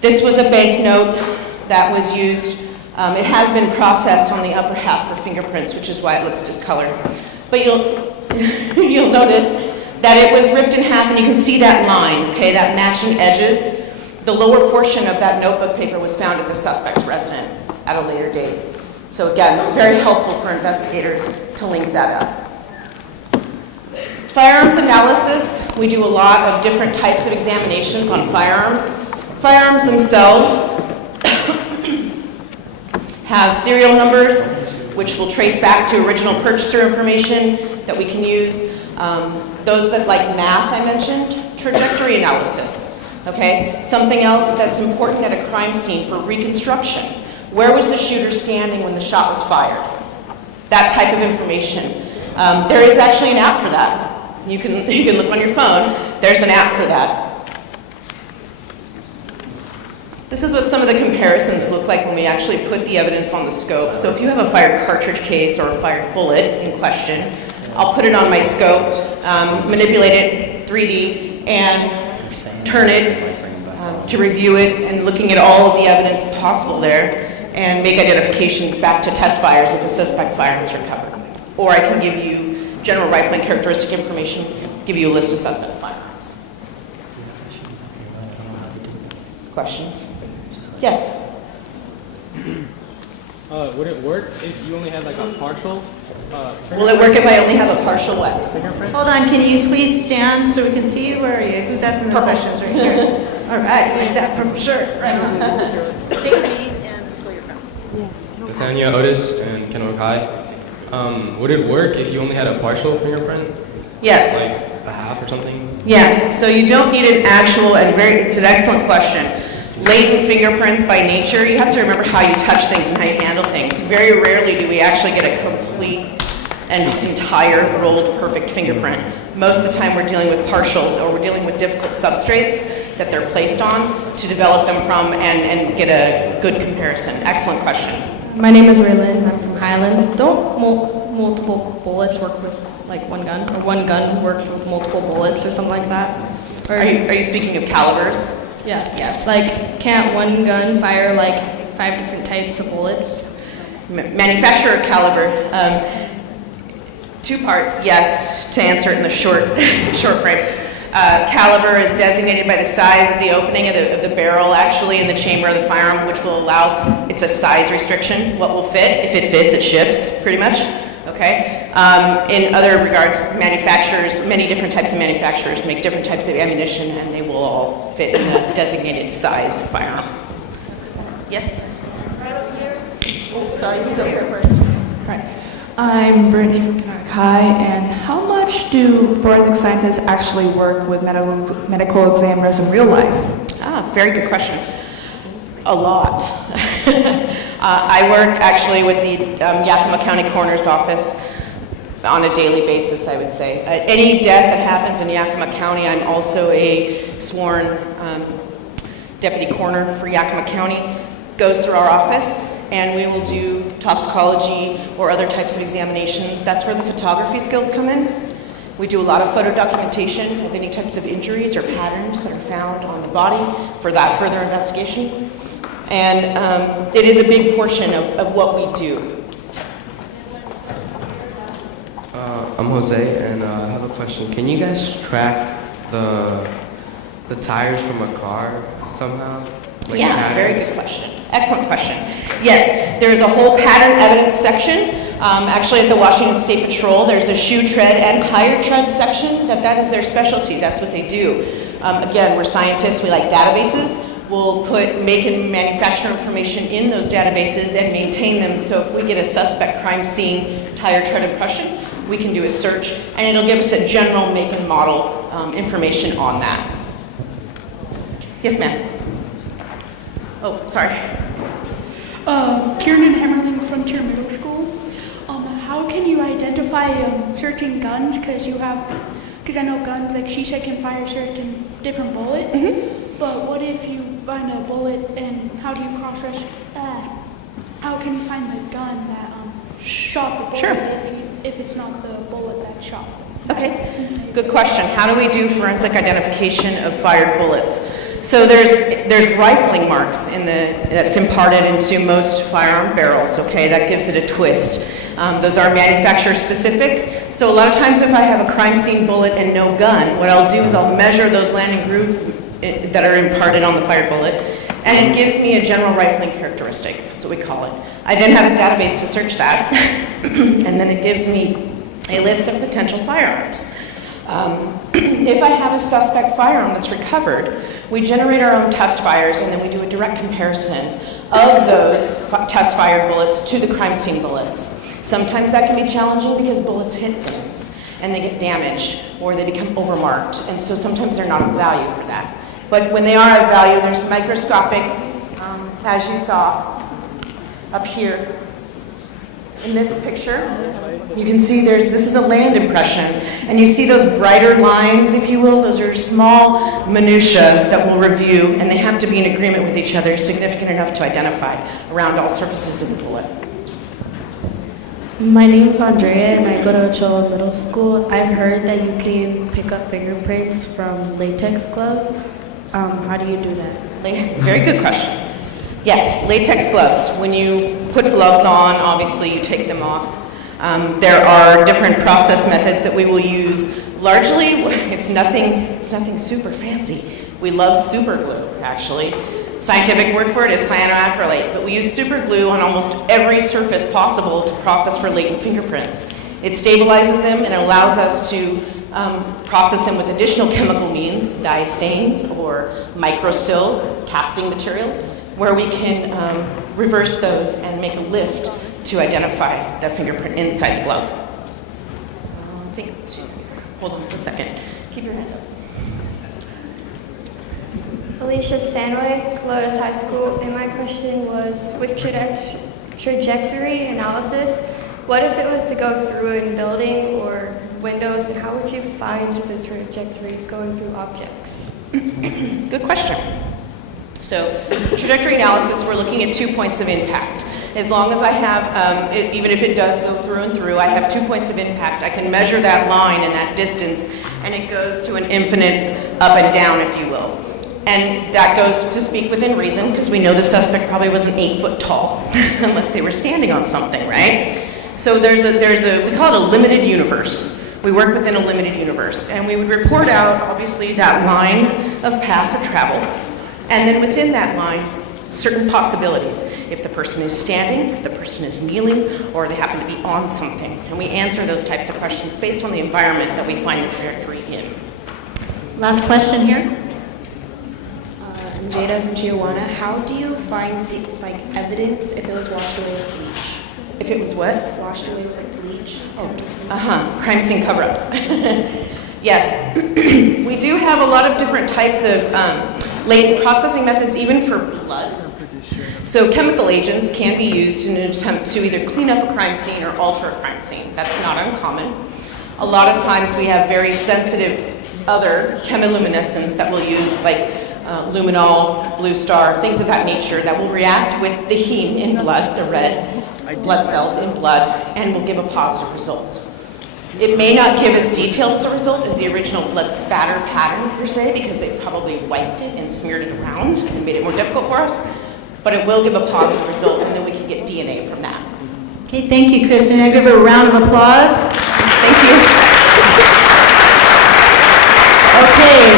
This was a banknote that was used. It has been processed on the upper half for fingerprints, which is why it looks discolored. But you'll notice that it was ripped in half, and you can see that line, okay, that matching edges. The lower portion of that notebook paper was found at the suspect's residence at a later date. So again, very helpful for investigators to link that up. Firearms analysis, we do a lot of different types of examinations on firearms. Firearms themselves have serial numbers, which will trace back to original purchaser information that we can use. Those that like math I mentioned, trajectory analysis. Okay, something else that's important at a crime scene for reconstruction. Where was the shooter standing when the shot was fired? That type of information. There is actually an app for that. You can look on your phone. There's an app for that. This is what some of the comparisons look like when we actually put the evidence on the scope. So if you have a fired cartridge case or a fired bullet in question, I'll put it on my scope, manipulate it 3D, and turn it to review it, and looking at all of the evidence possible there, and make identifications back to test fires if the suspect firearms are recovered. Or I can give you general rifling characteristic information, give you a list of suspect firearms. Questions? Yes? Would it work if you only had like a partial? Will it work if I only have a partial what? Fingerprint? Hold on, can you please stand so we can see you? Where are you? Who's asking the questions right here? All right, with that purple shirt. Right on. State your name and the school you're from. Nathania Otis and Kenwood High. Would it work if you only had a partial fingerprint? Yes. Like a half or something? Yes, so you don't need an actual, and it's an excellent question. Latent fingerprints by nature, you have to remember how you touch things and how you handle things. Very rarely do we actually get a complete and entire rolled perfect fingerprint. Most of the time we're dealing with partials, or we're dealing with difficult substrates that they're placed on to develop them from and get a good comparison. Excellent question. My name is Raylan, I'm from Highlands. Don't multiple bullets work with like one gun, or one gun work with multiple bullets or something like that? Or, Are you speaking of calibers? Yeah. Yes. Like, can't one gun fire like 5 different types of bullets? Manufacturer caliber. Two parts, yes, to answer it in the short frame. Caliber is designated by the size of the opening of the barrel, actually, in the chamber of the firearm, which will allow, it's a size restriction, what will fit. If it fits, it ships, pretty much. Okay. In other regards, manufacturers, many different types of manufacturers make different types of ammunition, and they will all fit in the designated size firearm. Yes? Right over here. Oh, sorry, who's over here first? Right. I'm Brittany from Kenwood High, and how much do forensic scientists actually work with medical examiners in real life? Very good question. A lot. I work actually with the Yakima County Coroner's Office on a daily basis, I would say. Any death that happens in Yakima County, I'm also a sworn deputy coroner for Yakima County, goes through our office, and we will do toxicology or other types of examinations. That's where the photography skills come in. We do a lot of photo documentation of any types of injuries or patterns that are found on the body for that further investigation. And it is a big portion of what we do. I'm Jose, and I have a question. Can you guys track the tires from a car somehow? Like Yeah, patterns? very good question. Excellent question. Yes, there's a whole pattern evidence section. Actually, at the Washington State Patrol, there's a shoe tread and tire tread section. That is their specialty. That's what they do. Again, we're scientists. We like databases. We'll put make and manufacturer information in those databases and maintain them. So if we get a suspect crime scene tire tread impression, we can do a search, and it'll give us a general make and model information on that. Yes, ma'am. Oh, sorry. Kieran Hammerling, Frontier Middle School. How can you identify certain guns? Because I know guns, like she said, can fire certain different bullets. But what if you find a bullet, and how do you cross-reference? How can you find the gun that shot the bullet? Sure. If it's not the bullet that shot. Okay, good question. How do we do forensic identification of fired bullets? So there's rifling marks that's imparted into most firearm barrels, okay? That gives it a twist. Those are manufacturer specific. So a lot of times if I have a crime scene bullet and no gun, what I'll do is I'll measure those landing grooves that are imparted on the fired bullet, and it gives me a general rifling characteristic. That's what we call it. I then have a database to search that, and then it gives me a list of potential firearms. If I have a suspect firearm that's recovered, we generate our own test fires, and then we do a direct comparison of those test fired bullets to the crime scene bullets. Sometimes that can be challenging because bullets hit things and they get damaged or they become overmarked, and so sometimes they're not of value for that. But when they are of value, there's microscopic, as you saw up here in this picture. You can see this is a land impression, and you see those brighter lines, if you will. Those are small minutiae that we'll review, and they have to be in agreement with each other, significant enough to identify around all surfaces of the bullet. My name is Andrea and I go to Ochoa Middle School. I've heard that you can pick up fingerprints from latex gloves. How do you do that? Very good question. Yes, latex gloves. When you put gloves on, obviously you take them off. There are different process methods that we will use. Largely, it's nothing super fancy. We love super glue, actually. Scientific word for it is cyanoacrylate, but we use super glue on almost every surface possible to process for latent fingerprints. It stabilizes them and allows us to process them with additional chemical means, dye stains or microsil casting materials, where we can reverse those and make a lift to identify the fingerprint inside the glove. Hold on a second. Keep your hand up. Alicia Stanway, Columbia High School, and my question was, with trajectory analysis, what if it was to go through a building or windows, and how would you find the trajectory going through objects? Good question. So, trajectory analysis, we're looking at 2 points of impact. As long as I have, even if it does go through and through, I have 2 points of impact. I can measure that line and that distance, and it goes to an infinite up and down, if you will. And that goes to speak within reason, because we know the suspect probably wasn't 8 foot tall, unless they were standing on something, right? So we call it a limited universe. We work within a limited universe, and we would report out, obviously, that line of path of travel, and then within that line, certain possibilities. If the person is standing, if the person is kneeling, or they happen to be on something. And we answer those types of questions based on the environment that we find the trajectory in. Last question here. I'm Jada from Chihuahua. How do you find evidence if it was washed away with bleach? If it was what? Washed away with bleach. Crime scene cover-ups. Yes, we do have a lot of different types of latent processing methods, even for blood. So chemical agents can be used in an attempt to either clean up a crime scene or alter a crime scene. That's not uncommon. A lot of times we have very sensitive other chemiluminescence that we'll use, like luminol, blue star, things of that nature that will react with the heme in blood, the red blood cells in blood, and will give a positive result. It may not give as detailed as a result as the original blood spatter pattern per se, because they probably wiped it and smeared it around and made it more difficult for us, but it will give a positive result, and then we can get DNA from that. Okay, thank you, Kristen. I give her a round of applause. Thank you. Okay.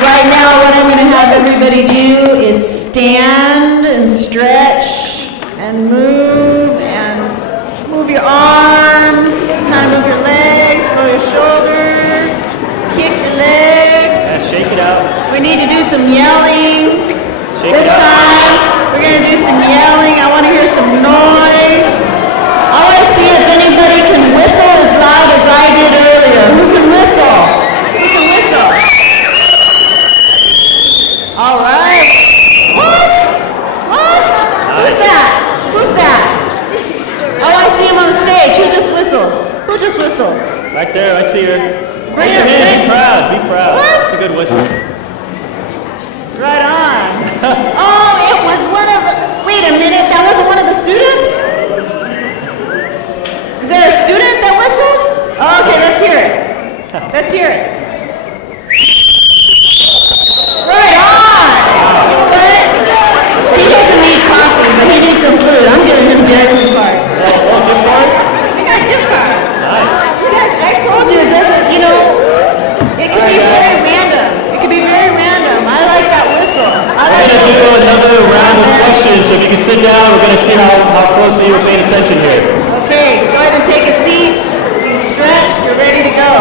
Right now, what I'm going to have everybody do is stand and stretch and move your arms, kind of move your legs, roll your shoulders, kick your legs. Yeah, shake it out. We need to do some yelling. This time, we're going to do some yelling. I want to hear some noise. I want to see if anybody can whistle as loud as I did earlier. Who can whistle? Who can whistle? All right. What? Who's that? Who's that? Oh, I see him on the stage. Who just whistled? Who just whistled? Right there, I see her. Raise your hand, be proud, be proud. What? That's a good whistle. Right on. Oh, it was one of, wait a minute, that wasn't one of the students? Is there a student that whistled? Oh, okay, let's hear it. Let's hear it. Right on. going to do another round of questions, so if you can sit down, we're going to see how closely you're paying attention here. Okay, go ahead and take a seat. You've stretched, you're ready to go.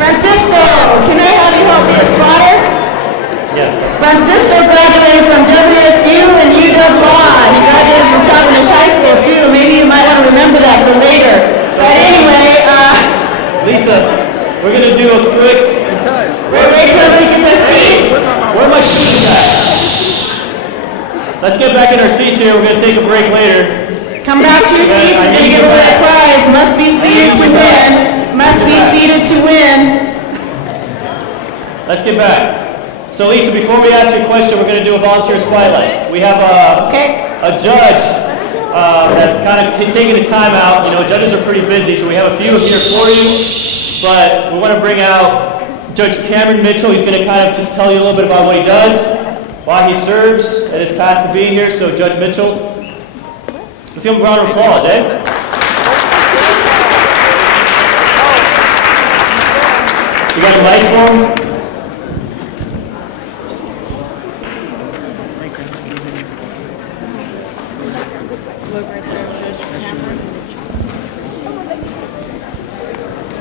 Francisco, can I have you help me a spotter? Yes. Francisco graduated from WSU and UW Law. He graduated from Toppenish High School too. Maybe you might want to remember that for later. But anyway, Lisa, we're going to do a quick... wait till everybody get their seats. Where am I shooting at? Let's get back in our seats here. We're going to take a break later. Come back to your seats. We're going to give away a prize. Must be seated to win. Must be seated to win. Let's get back. So Lisa, before we ask you a question, we're going to do a volunteer spotlight. We have a judge that's kind of taking his time out. You know, judges are pretty busy, so we have a few here for you. But we want to bring out Judge Carolyn Mitchell. He's going to kind of just tell you a little bit about what he does, why he serves, and his path to being here. So Judge Mitchell, let's give him a round of applause, eh? You got the mic for him?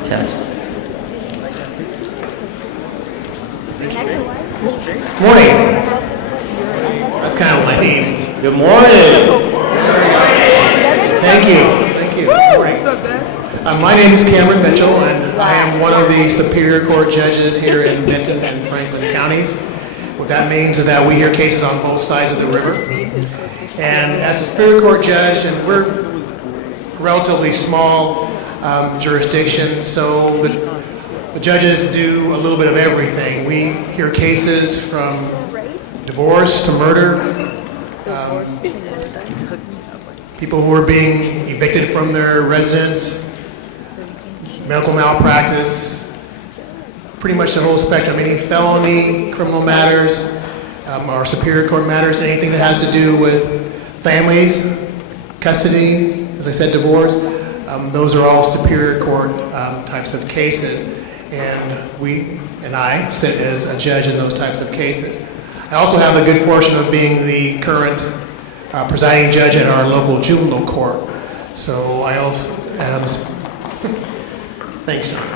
Test. Morning. That's kind of lame. Good morning. Thank you. Thank you. Good morning. My name is Cameron Mitchell, and I am one of the Superior Court judges here in Benton and Franklin counties. What that means is that we hear cases on both sides of the river. And as a Superior Court judge, and we're relatively small jurisdiction, so the judges do a little bit of everything. We hear cases from divorce to murder, people who are being evicted from their residence, medical malpractice, pretty much the whole spectrum. Any felony, criminal matters, or Superior Court matters, anything that has to do with families, custody, as I said, divorce. Those are all Superior Court types of cases, and I sit as a judge in those types of cases. I also have the good fortune of being the current presiding judge at our local juvenile court. So I also am, thanks, John.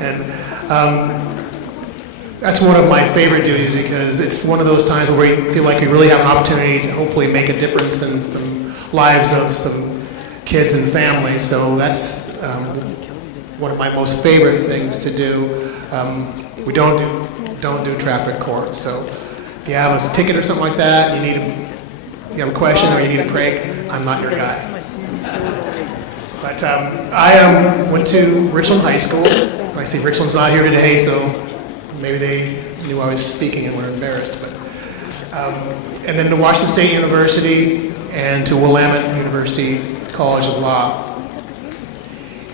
And that's one of my favorite duties because it's one of those times where we feel like we really have an opportunity to hopefully make a difference in the lives of some kids and families. So that's one of my most favorite things to do. We don't do traffic court. So if you have a ticket or something like that, you have a question or you need a break, I'm not your guy. But I went to Richland High School. I see Richland's not here today, so maybe they knew I was speaking and were embarrassed. But and then to Washington State University and to Willamette University College of Law.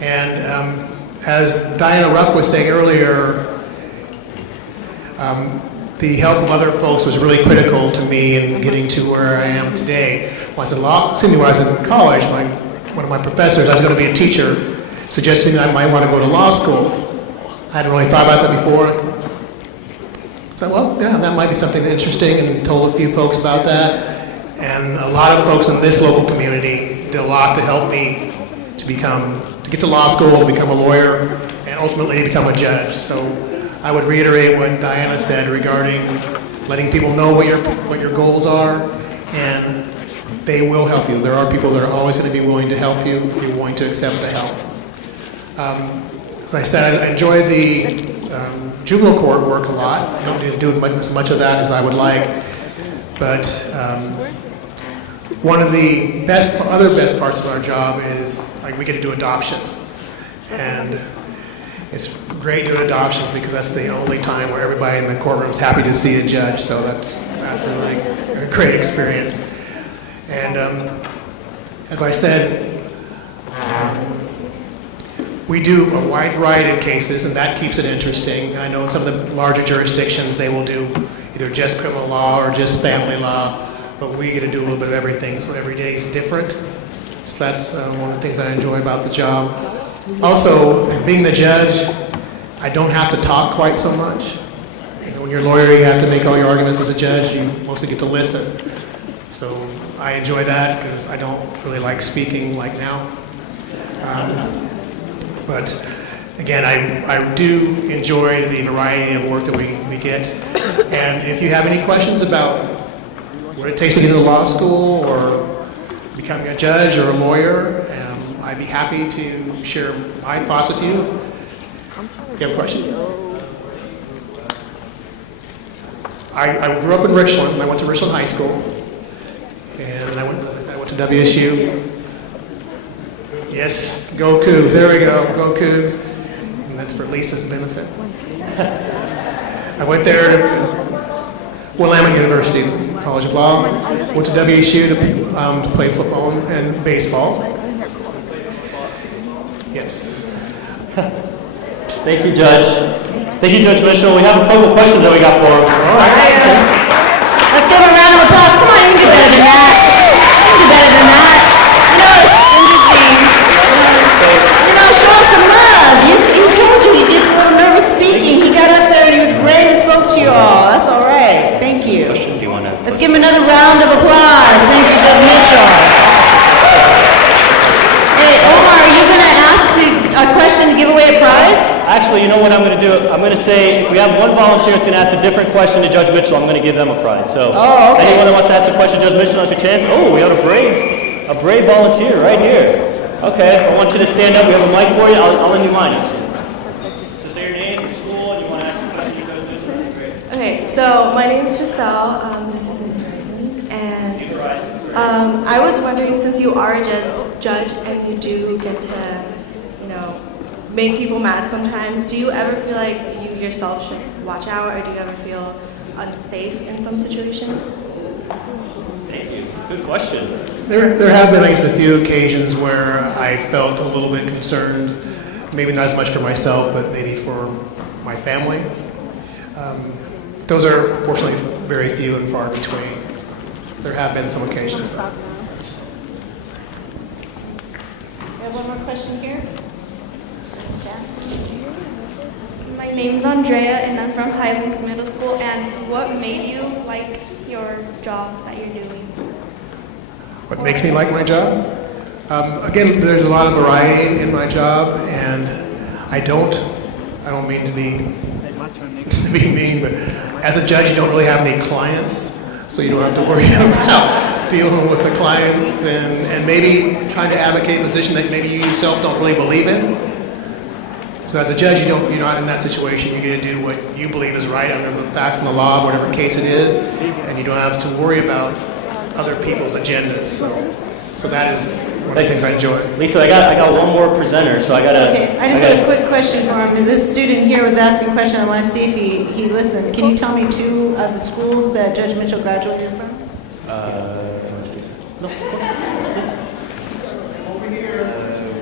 And as Diana Ruff was saying earlier, the help of other folks was really critical to me in getting to where I am today. When I was in college, one of my professors, I was going to be a teacher, suggesting that I might want to go to law school. I hadn't really thought about that before. So, well, yeah, that might be something interesting, and told a few folks about that. And a lot of folks in this local community did a lot to help me to get to law school, to become a lawyer, and ultimately to become a judge. So I would reiterate what Diana said regarding letting people know what your goals are, and they will help you. There are people that are always going to be willing to help you if you're willing to accept the help. As I said, I enjoy the juvenile court work a lot. I don't do as much of that as I would like, but one of the other best parts of our job is we get to do adoptions, and it's great doing adoptions because that's the only time where everybody in the courtroom is happy to see a judge. So that's a really great experience. And as I said, we do a wide variety of cases, and that keeps it interesting. I know in some of the larger jurisdictions they will do either just criminal law or just family law, but we get to do a little bit of everything, so every day is different. So that's one of the things I enjoy about the job. Also, being the judge, I don't have to talk quite so much. When you're a lawyer, you have to make all your arguments. As a judge, you mostly get to listen. So I enjoy that because I don't really like speaking like now. But again, I do enjoy the variety of work that we get. And if you have any questions about what it takes to get into law school or becoming a judge or a lawyer, I'd be happy to share my thoughts with you. You have a question? I grew up in Richland. I went to Richland High School. And I went to WSU. Yes, go Cougs. There we go. Go Cougs. And that's for Lisa's benefit. I went there to Willamette University, College of Law. Went to WSU to play football and baseball. Yes. Thank you, Judge. Thank you, Judge Mitchell. We have a couple questions that we got for him. All right. Let's give him a round of applause. Come on, you can do better than that. You can do better than that. You know, it's interesting. You know, show him some love. He told you he gets a little nervous speaking. He got up there and he was brave and spoke to you all. That's all right. Thank you. Let's give him another round of applause. Thank you, Judge Mitchell. Hey, Omar, are you going to ask a question to give away a prize? Actually, you know what I'm going to do? I'm going to say if we have one volunteer that's going to ask a different question to Judge Mitchell, I'm going to give them a prize. So anyone that wants to ask a question to Judge Mitchell, has a chance. Oh, we have a brave volunteer right here. Okay, I want you to stand up. We have a mic for you. I'll lend you mine, actually. So say your name, your school, and you want to ask a question to Judge Mitchell. Great. Okay, so my name's Giselle. This is New Horizons, and I was wondering, since you are a judge and you do get to, make people mad sometimes, do you ever feel like you yourself should watch out, or do you ever feel unsafe in some situations? Thank you. Good question. There have been, I guess, a few occasions where I felt a little bit concerned, maybe not as much for myself, but maybe for my family. Those are fortunately very few and far between. There have been some occasions though. We have one more question here. My name's Andrea, and I'm from Highlands Middle School. And what made you like your job that you're doing? What makes me like my job? Again, there's a lot of variety in my job, and I don't mean to be mean, but as a judge, you don't really have any clients, so you don't have to worry about dealing with the clients and maybe trying to advocate a position that maybe you yourself don't really believe in. So as a judge, you're not in that situation. You get to do what you believe is right under the facts and the law, whatever case it is, and you don't have to worry about other people's agendas. So that is one of the things I enjoy. Lisa, I got one more presenter, so I got to... Okay, I just have a quick question for him. This student here was asking a question. I want to see if he listened. Can you tell me two of the schools that Judge Mitchell graduated from?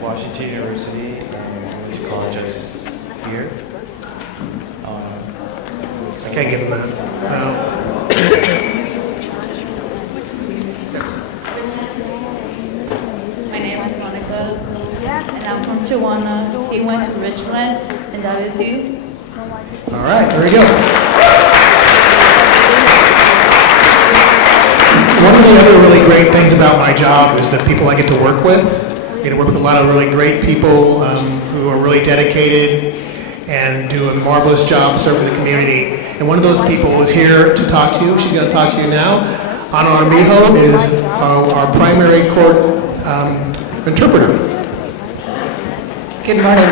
Washington University and two colleges here. I can't give him that. My name is Monica, and I'm from Chihuahua. He went to Richland, and that is you. All right, there we go. One of the other really great things about my job is the people I get to work with. I get to work with a lot of really great people who are really dedicated and do a marvelous job serving the community. And one of those people is here to talk to you. She's going to talk to you now. Ana Armijo is our primary court interpreter. Good morning.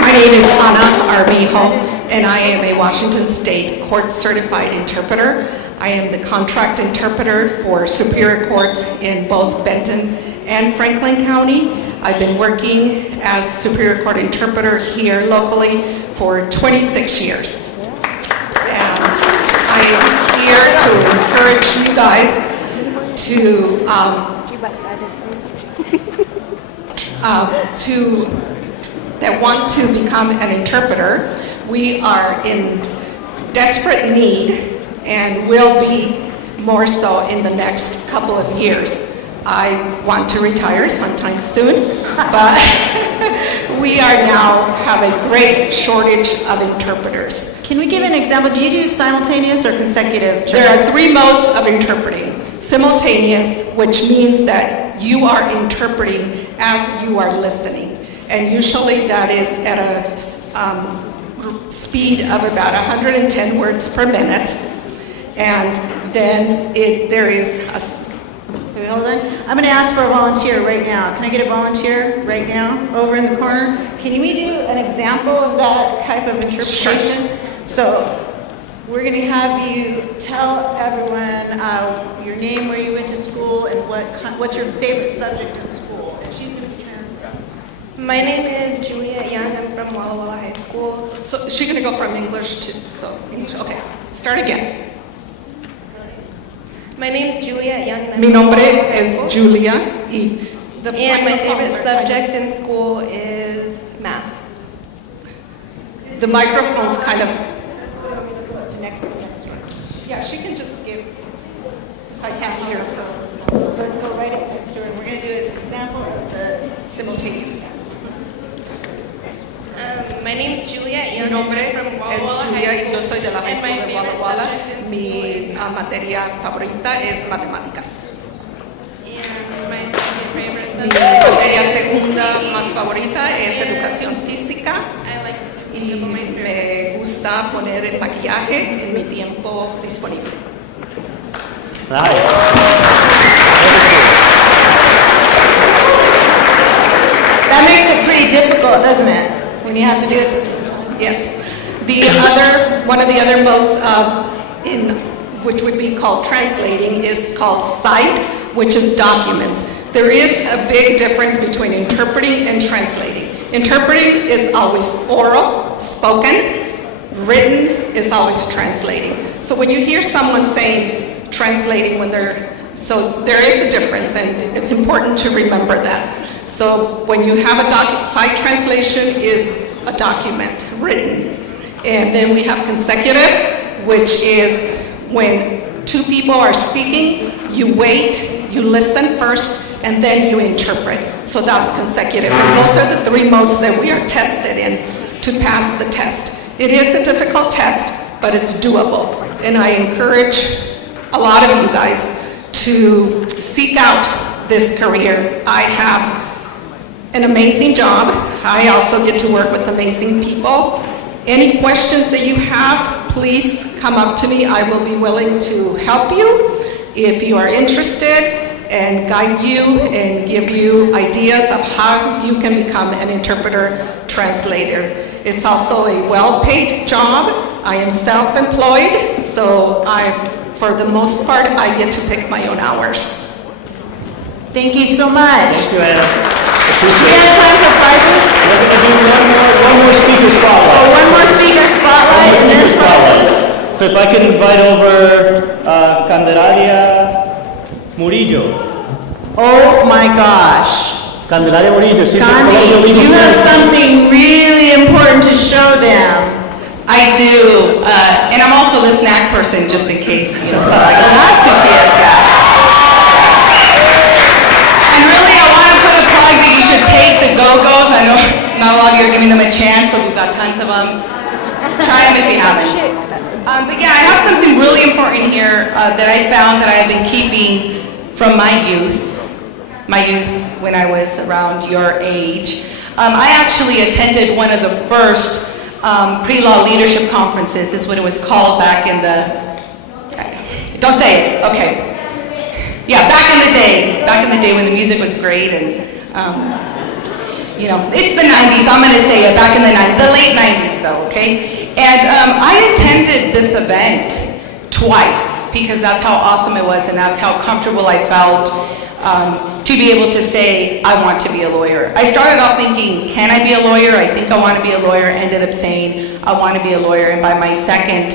My name is Ana Armijo, and I am a Washington State Court Certified Interpreter. I am the contract interpreter for Superior Courts in both Benton and Franklin County. I've been working as Superior Court interpreter here locally for 26 years. And I am here to encourage you guys that want to become an interpreter. We are in desperate need and will be more so in the next couple of years. I want to retire sometime soon, but we are now have a great shortage of interpreters. Can we give an example? Do you do simultaneous or consecutive? There are 3 modes of interpreting. Simultaneous, which means that you are interpreting as you are listening. And usually that is at a speed of about 110 words per minute. And then there is a... Wait, hold on. I'm going to ask for a volunteer right now. Can I get a volunteer right now over in the corner? Can we do an example of that type of interpretation? Sure. So we're going to have you tell everyone your name, where you went to school, and what's your favorite subject in school. And she's going to be translating. My name is Juliet Young. I'm from Walla Walla High School. So she's going to go from English to... English. Okay, start again. My name is Juliet Young. And Mi nombre es Julia. Y and my favorite subject in school is math. The microphone's kind of... To next one. Yeah, she can just give... I can't hear her. So let's go right up next to her. We're going to do an example of the simultaneous. My name is Juliet Young. Mi nombre es Julia y yo soy de la High School de Walla Walla. Mi materia favorita es matemáticas. Mi materia segunda más favorita es educación física. Y me gusta poner el maquillaje en mi tiempo disponible. That makes it pretty difficult, doesn't it? When you have to do this. Yes. One of the other modes which would be called translating is called cite, which is documents. There is a big difference between interpreting and translating. Interpreting is always oral, spoken. Written is always translating. So when you hear someone saying translating so there is a difference, and it's important to remember that. So when you have a cite translation is a document written. And then we have consecutive, which is when 2 people are speaking, you wait, you listen first, and then you interpret. So that's consecutive. And those are the 3 modes that we are tested in to pass the test. It is a difficult test, but it's doable. And I encourage a lot of you guys to seek out this career. I have an amazing job. I also get to work with amazing people. Any questions that you have, please come up to me. I will be willing to help you if you are interested and guide you and give you ideas of how you can become an interpreter translator. It's also a well-paid job. I am self-employed, so for the most part, I get to pick my own hours. Thank you so much. Thank you, Anna. We have time for prizes? We're going to do one more speaker spotlight. Oh, one more speaker spotlight and then prizes? So if I can invite over Candelaria Murillo. Oh my gosh. Candelaria Murillo. Gandhi, you have something really important to show them. I do, and I'm also the snack person, just in case, that's who she is, And really, I want to put a plug that you should take the Go-Go's. I know not a lot of you are giving them a chance, but we've got tons of them. Try them if you haven't. But yeah, I have something really important here that I found that I have been keeping from my youth when I was around your age. I actually attended one of the first pre-law leadership conferences. Is what it was called back in the, don't say it, okay. Yeah, back in the day when the music was great and, it's the 90s, I'm gonna say it, back in the late 90s though, okay? And I attended this event twice because that's how awesome it was and that's how comfortable I felt to be able to say, I want to be a lawyer. I started off thinking, can I be a lawyer? I think I want to be a lawyer. Ended up saying, I want to be a lawyer. And by my second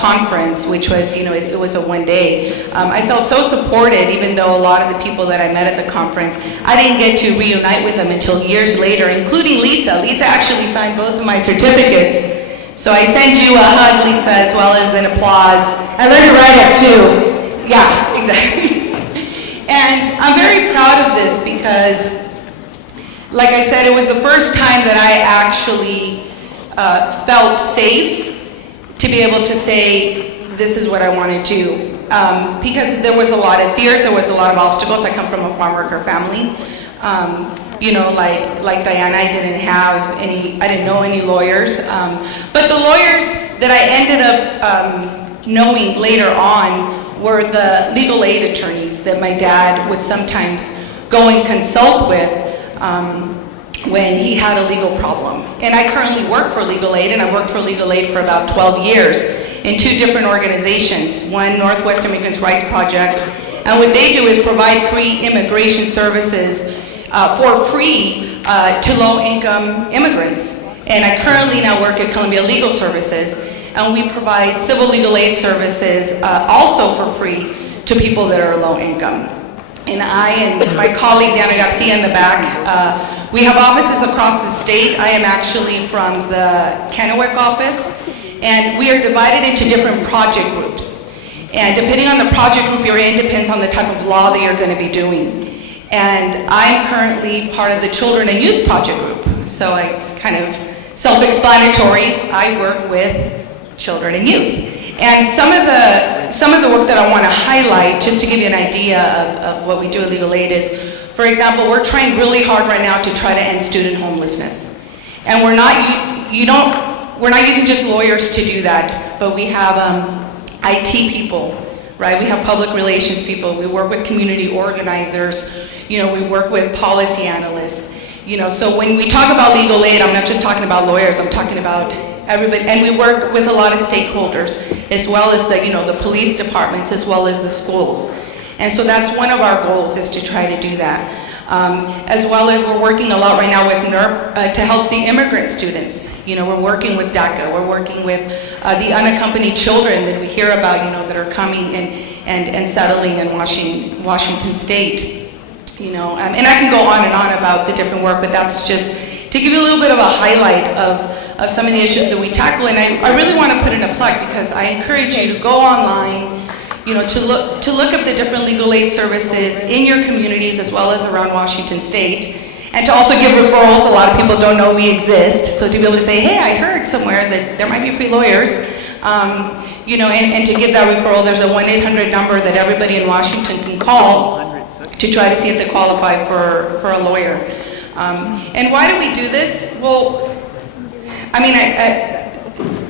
conference, which was, it was a one-day, I felt so supported, even though a lot of the people that I met at the conference, I didn't get to reunite with them until years later, including Lisa. Lisa actually signed both of my certificates. So I send you a hug, Lisa, as well as an applause. I learned to write it too. Yeah, exactly. And I'm very proud of this because like I said, it was the first time that I actually felt safe to be able to say, this is what I want to do. Because there was a lot of fears, there was a lot of obstacles. I come from a farm worker family. You know, like Diana, I didn't know any lawyers. But the lawyers that I ended up knowing later on were the legal aid attorneys that my dad would sometimes go and consult with when he had a legal problem. And I currently work for legal aid, and I worked for legal aid for about 12 years in 2 different organizations. One, Northwest Immigrants' Rights Project, and what they do is provide free immigration services for free to low-income immigrants. And I currently now work at Columbia Legal Services, and we provide civil legal aid services also for free to people that are low income. And I and my colleague, Diana Garcia in the back, we have offices across the state. I am actually from the Kennewick office, and we are divided into different project groups. And depending on the project group you're in, depends on the type of law that you're going to be doing. And I'm currently part of the Children and Youth Project Group. So it's kind of self-explanatory. I work with children and youth. And some of the work that I want to highlight, just to give you an idea of what we do at Legal Aid is, for example, we're trying really hard right now to try to end student homelessness. And we're not using just lawyers to do that, but we have IT people, right? We have public relations people. We work with community organizers. You know, we work with policy analysts. You know, so when we talk about legal aid, I'm not just talking about lawyers. I'm talking about everybody, and we work with a lot of stakeholders, as well as the police departments, as well as the schools. And so that's one of our goals, is to try to do that. As well as we're working a lot right now with NERP to help the immigrant students. You know, we're working with DACA. We're working with the unaccompanied children that we hear about, that are coming and settling in Washington State. And I can go on and on about the different work, but that's just to give you a little bit of a highlight of some of the issues that we tackle. And I really want to put in a plug, because I encourage you to go online, to look up the different legal aid services in your communities as well as around Washington State, and to also give referrals. A lot of people don't know we exist, so to be able to say, hey, I heard somewhere that there might be free lawyers, and to give that referral. There's a 1-800 number that everybody in Washington can call to try to see if they qualify for a lawyer. And why do we do this? Well,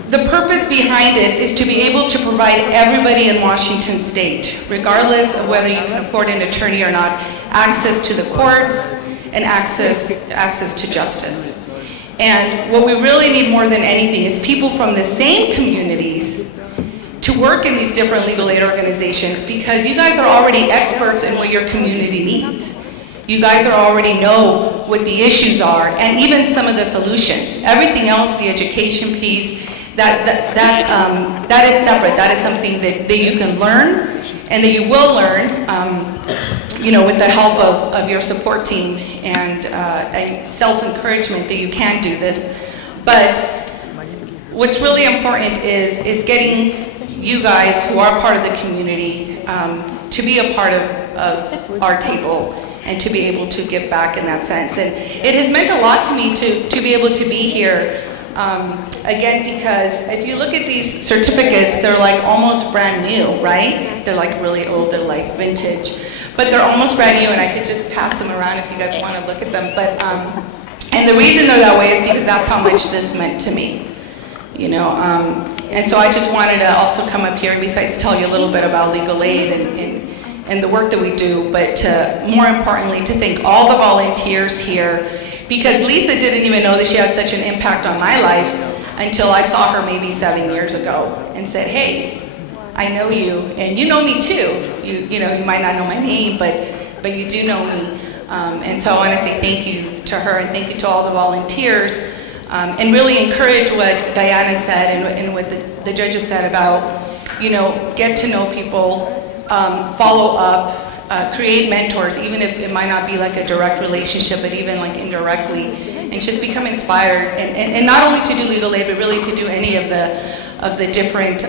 the purpose behind it is to be able to provide everybody in Washington State, regardless of whether you can afford an attorney or not, access to the courts and access to justice. And what we really need more than anything is people from the same communities to work in these different legal aid organizations, because you guys are already experts in what your community needs. You guys already know what the issues are, and even some of the solutions. Everything else, the education piece, that is separate. That is something that you can learn, and that you will learn, with the help of your support team and self-encouragement that you can do this. But what's really important is getting you guys who are part of the community to be a part of our table, and to be able to give back in that sense. And it has meant a lot to me to be able to be here, again, because if you look at these certificates, they're like almost brand new, right? They're like really old, they're like vintage, but they're almost brand new, and I could just pass them around if you guys want to look at them. But and the reason they're that way is because that's how much this meant to me, and so I just wanted to also come up here, and besides tell you a little bit about legal aid and the work that we do, but more importantly, to thank all the volunteers here, because Lisa didn't even know that she had such an impact on my life until I saw her maybe 7 years ago and said, hey, I know you, and you know me too. You might not know my name, but you do know me. And so I want to say thank you to her, and thank you to all the volunteers, and really encourage what Diana said and what the judges said about, get to know people, follow up, create mentors, even if it might not be like a direct relationship, but even like indirectly, and just become inspired, and not only to do legal aid, but really to do any of the different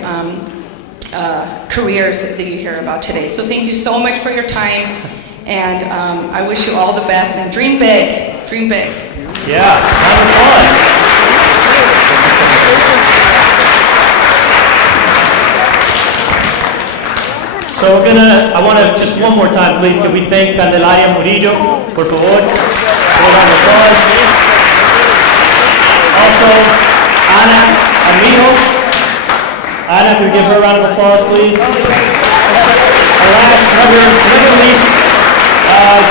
careers that you hear about today. So thank you so much for your time, and I wish you all the best, and dream big. Dream big. Yeah, round of applause. So I want to, just one more time, please, can we thank Candelaria Murillo, por favor, for a round of applause. Also, Ana Amijo. Ana, can we give her a round of applause, please? And last, never least,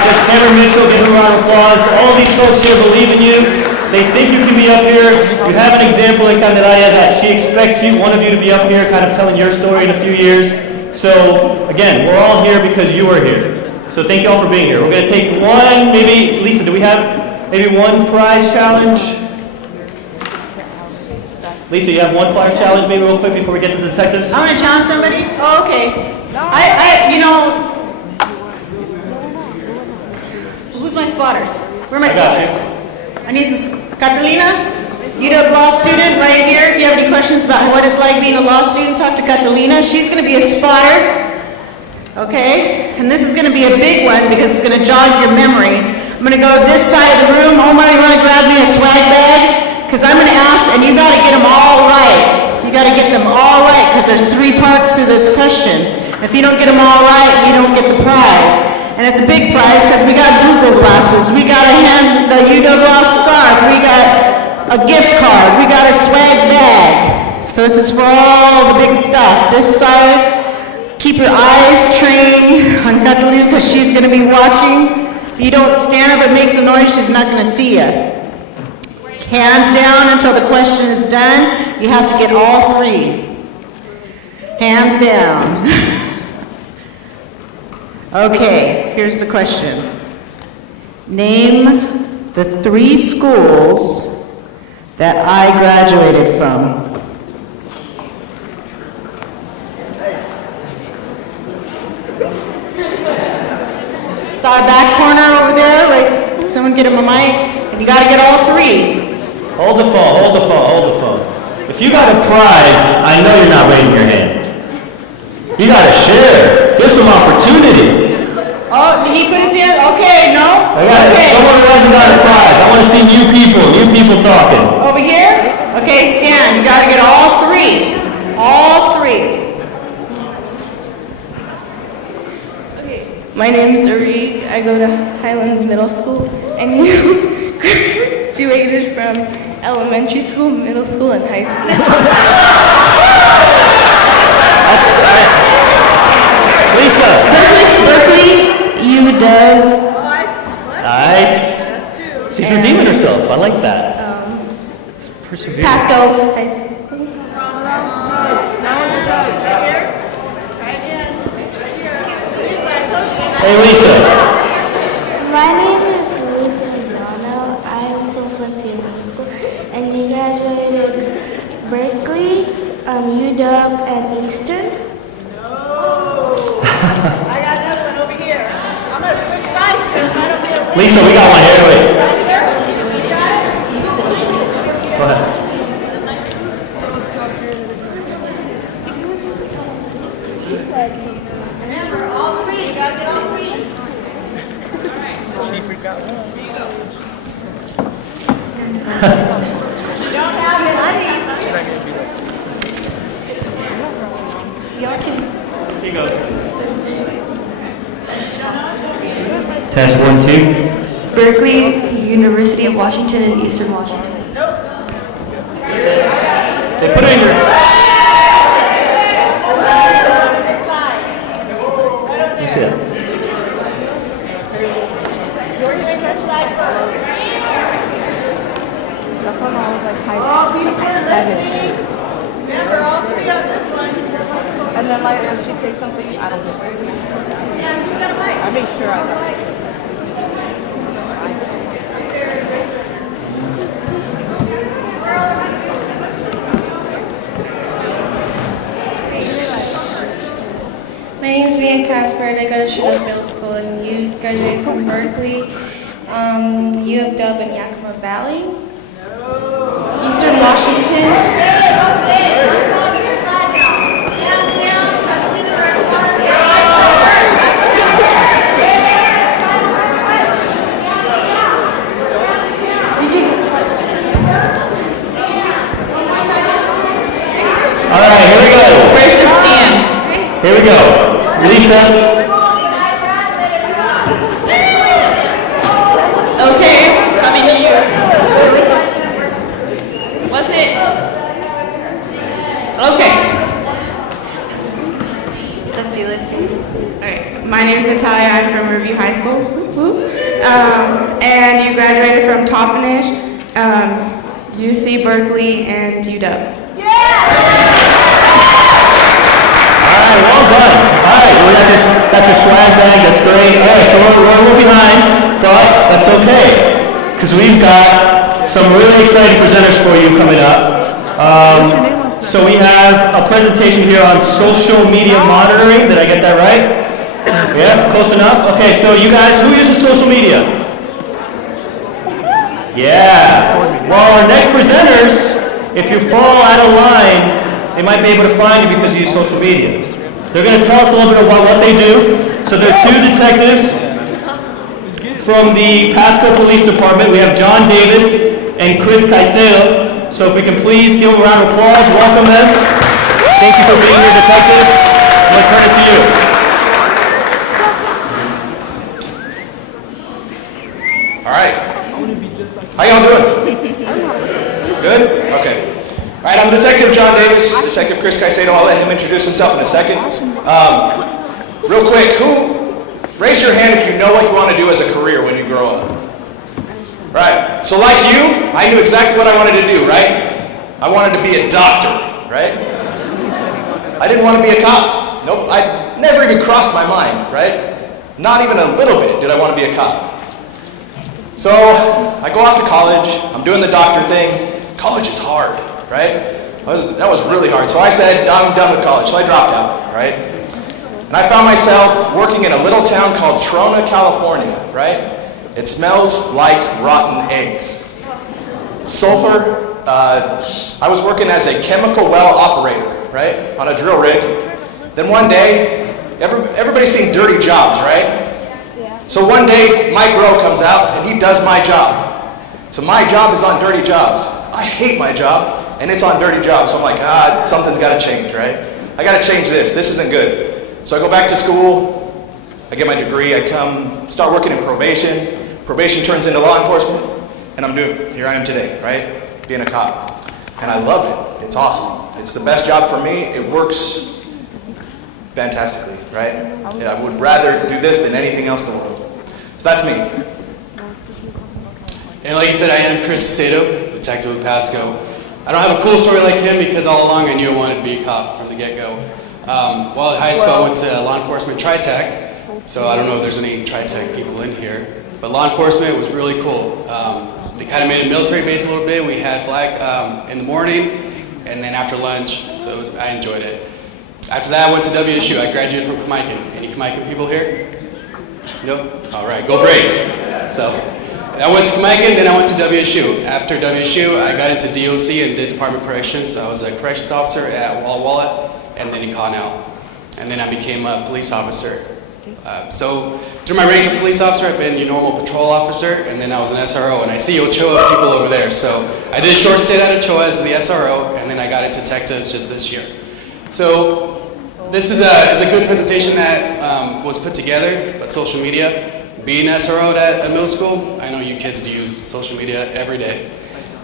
just Andrea Mitchell, give her a round of applause. All of these folks here believe in you. They think you can be up here. You have an example in Candelaria that she expects one of you to be up here kind of telling your story in a few years. So, again, we're all here because you are here. So thank you all for being here. We're going to take one, maybe, Lisa, do we have maybe one prize challenge? Lisa, you have one prize challenge maybe real quick before we get to the detectives? I want to challenge somebody? Oh, okay. Who's my spotters? Where are my spotters? I need this. Catalina, UW law student right here. If you have any questions about what it's like being a law student, talk to Catalina. She's going to be a spotter. Okay? And this is going to be a big one because it's going to jog your memory. I'm going to go this side of the room. Omar, you want to grab me a swag bag? Because I'm going to ask, and you got to get them all right. You got to get them all right because there's 3 parts to this question. If you don't get them all right, you don't get the prize. And it's a big prize because we got Google glasses, we got the UW Law scarf, we got a gift card, we got a swag bag. So this is for all the big stuff. This side, keep your eyes trained on Catalina because she's going to be watching. If you don't stand up and make some noise, she's not going to see you. Hands down until the question is done. You have to get all 3. Hands down. Okay, here's the question. Name the 3 schools that I graduated from. Saw a back corner over there, right? Someone get him a mic. And you got to get all 3. Hold the phone. If you got a prize, I know you're not raising your hand. You got to share. Give some opportunity. Oh, he put his hand, okay, no? Someone who hasn't got a prize. I want to see new people talking. Over here? Okay, stand. You got to get all 3. All 3. My name is Ari. I go to Highlands Middle School, and you graduated from elementary school, middle school, and high school. Lisa. Berkeley, UW. Nice. She's redeeming herself. I like that. It's perseverance. Pasco High School. Hey, Lisa. My name is Luisa Lozano. I'm from Frontier Middle School, and you graduated Berkeley, UW, and Eastern. I got another one over here. I'm going to switch sides because I don't get away. Lisa, we got one here. Wait. Go ahead. Remember, all 3. You got to get all 3. She forgot one. Don't have money. Y'all can. Here you go. Test 1, 2. Berkeley, University of Washington, and Eastern Washington. They put it in your... Let me see that. That's when I was like, All people are listening. Remember, all 3 on this one. and then like if she takes something, I don't know. I make sure I know. My name is Mia Casper, and I go to Sugar Middle School, and you graduated from Berkeley, UW in Yakima Valley, Eastern Washington. we go. Lisa. Okay, coming to you. What's it? Okay. Let's see. Alright, my name is Natalia. I'm from Riverview High School. And you graduated from Toppenish, UC Berkeley, and UW. All right, well done. All right, well, that's your swag bag. That's great. All right, so we're a little behind, but that's okay, because we've got some really exciting presenters for you coming up. So we have a presentation here on social media monitoring. Did I get that right? Yeah, close enough? Okay, so you guys, who uses social media? Yeah. Well, our next presenters, if you fall out of line, they might be able to find you because you use social media. They're going to tell us a little bit about what they do. So there are two detectives from the Pasco Police Department. We have John Davis and Chris Caicedo. So if we can please give them a round of applause, welcome them. Thank you for being here, detectives. I'm going to turn it to you. All right. How y'all doing? Good? Okay. All right, I'm Detective John Davis, Detective Chris Caicedo. I'll let him introduce himself in a second. Real quick, raise your hand if you know what you want to do as a career when you grow up. Right, so like you, I knew exactly what I wanted to do, right? I wanted to be a doctor, right? I didn't want to be a cop. Nope, I never even crossed my mind, right? Not even a little bit did I want to be a cop. So I go off to college, I'm doing the doctor thing. College is hard, right? That was really hard. So I said, I'm done with college, so I dropped out, right? And I found myself working in a little town called Trona, California, right? It smells like rotten eggs. Sulfur. I was working as a chemical well operator, right, on a drill rig. Then one day, everybody's seen dirty jobs, right? So one day, Mike Rowe comes out and he does my job. So my job is on dirty jobs. I hate my job, and it's on dirty jobs. So I'm like, something's got to change, right? I got to change this. This isn't good. So I go back to school. I get my degree. I start working in probation. Probation turns into law enforcement, and here I am today, right? Being a cop. And I love it. It's awesome. It's the best job for me. It works fantastically, right? Yeah, I would rather do this than anything else in the world. So that's me. And like you said, I am Chris Caicedo, detective with Pasco. I don't have a cool story like him because all along I knew I wanted to be a cop from the get-go. While at high school, I went to law enforcement Tri-Tech, so I don't know if there's any Tri-Tech people in here. But law enforcement was really cool. They kind of made a military base a little bit. We had flag in the morning and then after lunch, so I enjoyed it. After that, I went to WSU. I graduated from Kamaikan. Any Kamaikan people here? Nope? All right, go Braves. So I went to Kamaikan, then I went to WSU. After WSU, I got into DOC and did Department of Corrections. So I was a corrections officer at Walla Walla and then in Connell. And then I became a police officer. So through my ranks of police officer, I've been your normal patrol officer, and then I was an SRO, and I see Ochoa people over there. So I did a short stint at Ochoa as the SRO, and then I got into detectives just this year. So this is it's a good presentation that was put together, but social media. Being an SRO at a middle school, I know you kids do use social media every day.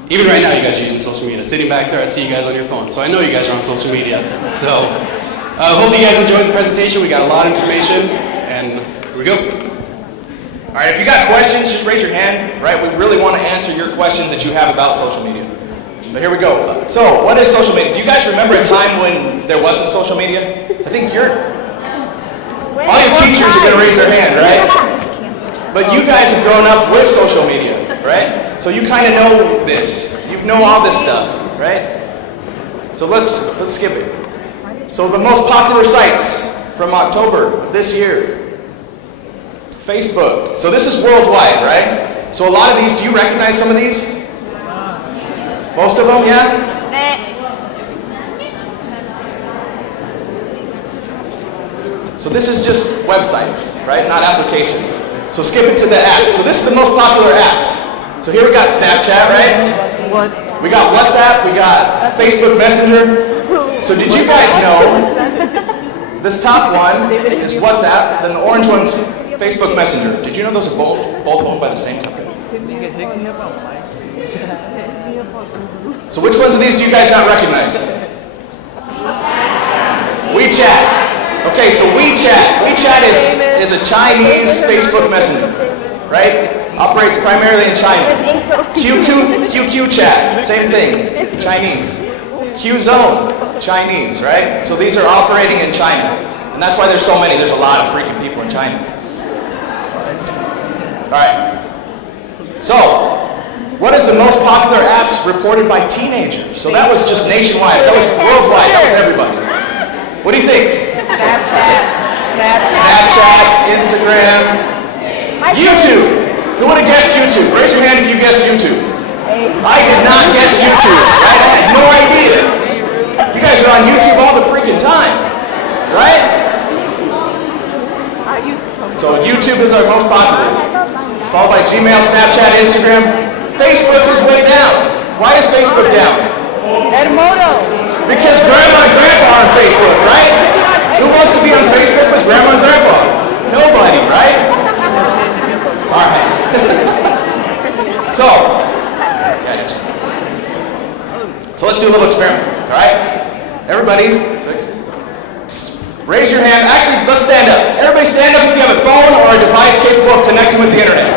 Even right now, you guys are using social media. Sitting back there, I see you guys on your phone, so I know you guys are on social media. So hopefully you guys enjoyed the presentation. We got a lot of information. And here we go. All right, if you got questions, just raise your hand, right? We really want to answer your questions that you have about social media. But here we go. So, what is social media? Do you guys remember a time when there wasn't social media? I think all your teachers are going to raise their hand, right? But you guys have grown up with social media, right? So you kind of know this. You know all this stuff, right? So let's skip it. So the most popular sites from October of this year. Facebook. So this is worldwide, right? So a lot of these, do you recognize some of these? Most of them, yeah? So this is just websites, right? Not applications. So skip it to the apps. So this is the most popular apps. So here we got Snapchat, right? We got WhatsApp, we got Facebook Messenger. So did you guys know This top one is WhatsApp, then the orange one's Facebook Messenger. Did you know those are both owned by the same company? So which ones of these do you guys not recognize? WeChat. Okay, so WeChat is a Chinese Facebook Messenger, right? Operates primarily in China. QQ Chat, same thing, Chinese. Qzone, Chinese, right? So these are operating in China. And that's why there's so many. There's a lot of freaking people in China. All right. So, what is the most popular apps reported by teenagers? So that was just nationwide. That was worldwide. That was everybody. What do you think? Snapchat, Instagram, YouTube. Who would have guessed YouTube? Raise your hand if you guessed YouTube. I did not guess YouTube. I had no idea. You guys are on YouTube all the freaking time, right? So YouTube is our most popular, followed by Gmail, Snapchat, Instagram. Facebook is way down. Why is Facebook down? Because grandma and grandpa are on Facebook, right? Who wants to be on Facebook with grandma and grandpa? Nobody, right? All right. So let's do a little experiment, all right? Everybody, raise your hand. Actually, let's stand up. Everybody stand up if you have a phone or a device capable of connecting with the internet.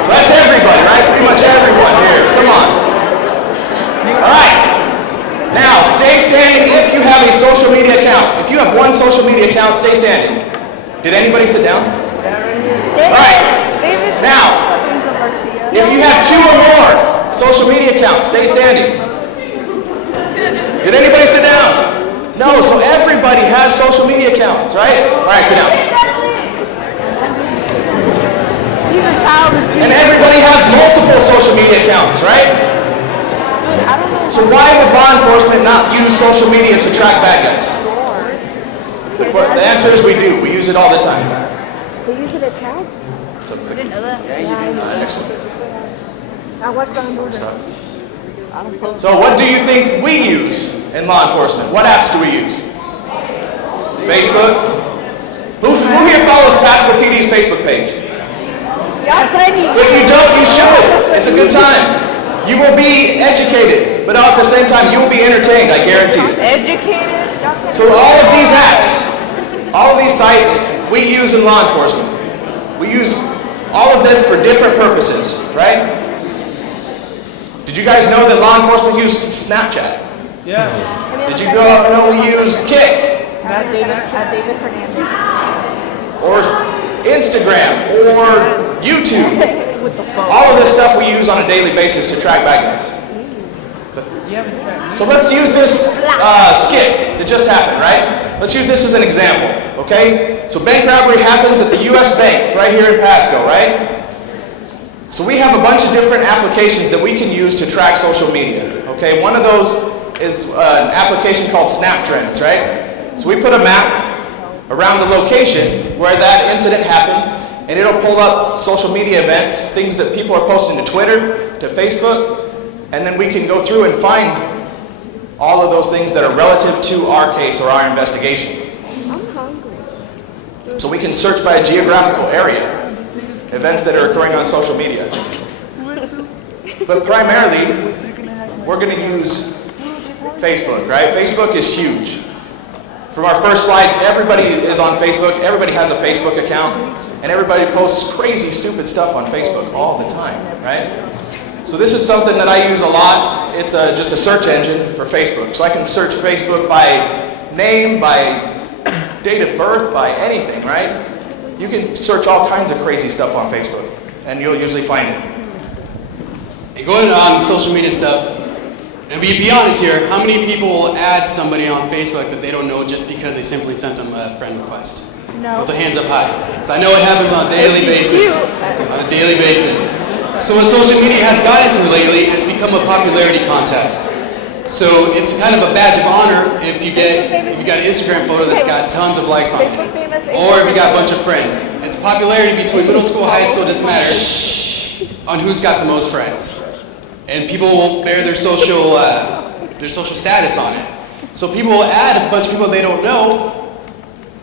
So that's everybody, right? Pretty much everyone here. Come on. All right. Now, stay standing if you have a social media account. If you have one social media account, stay standing. Did anybody sit down? All right. Now, if you have two or more social media accounts, stay standing. Did anybody sit down? No, so everybody has social media accounts, right? All right, sit down. And everybody has multiple social media accounts, right? So why would law enforcement not use social media to track bad guys? The answer is we do. We use it all the time. They use it at child? I didn't know that. Excellent. I watched on Google. So what do you think we use in law enforcement? What apps do we use? Facebook? Who here follows Pasco PD's Facebook page? If you don't, you should. It's a good time. You will be educated, but at the same time, you will be entertained, I guarantee it. Educated? So all of these apps, all of these sites, we use in law enforcement. We use all of this for different purposes, right? Did you guys know that law enforcement uses Snapchat? Yeah. Did you know we use Kick? David Hernandez. Or Instagram? Or YouTube? All of this stuff we use on a daily basis to track bad guys. So let's use this skit that just happened, right? Let's use this as an example, okay? So bank robbery happens at the U.S. Bank right here in Pasco, right? So we have a bunch of different applications that we can use to track social media, okay? One of those is an application called Snap Trends, right? So we put a map around the location where that incident happened, and it'll pull up social media events, things that people are posting to Twitter, to Facebook, and then we can go through and find all of those things that are relative to our case or our investigation. I'm hungry. So we can search by a geographical area, events that are occurring on social media. But primarily, we're going to use Facebook, right? Facebook is huge. From our first slides, everybody is on Facebook, everybody has a Facebook account, and everybody posts crazy, stupid stuff on Facebook all the time, right? So this is something that I use a lot. It's just a search engine for Facebook. So I can search Facebook by name, by date of birth, by anything, right? You can search all kinds of crazy stuff on Facebook, and you'll usually find it. And going on social media stuff, and be honest here, how many people will add somebody on Facebook that they don't know just because they simply sent them a friend request? No. Put their hands up high. So I know it happens on a daily basis. On a daily basis. So what social media has got into lately, it's become a popularity contest. So it's kind of a badge of honor if you got an Instagram photo that's got tons of likes on it. Or if you got a bunch of friends. It's popularity between middle school, high school, doesn't matter, on who's got the most friends. And people will bear their social status on it. So people will add a bunch of people they don't know,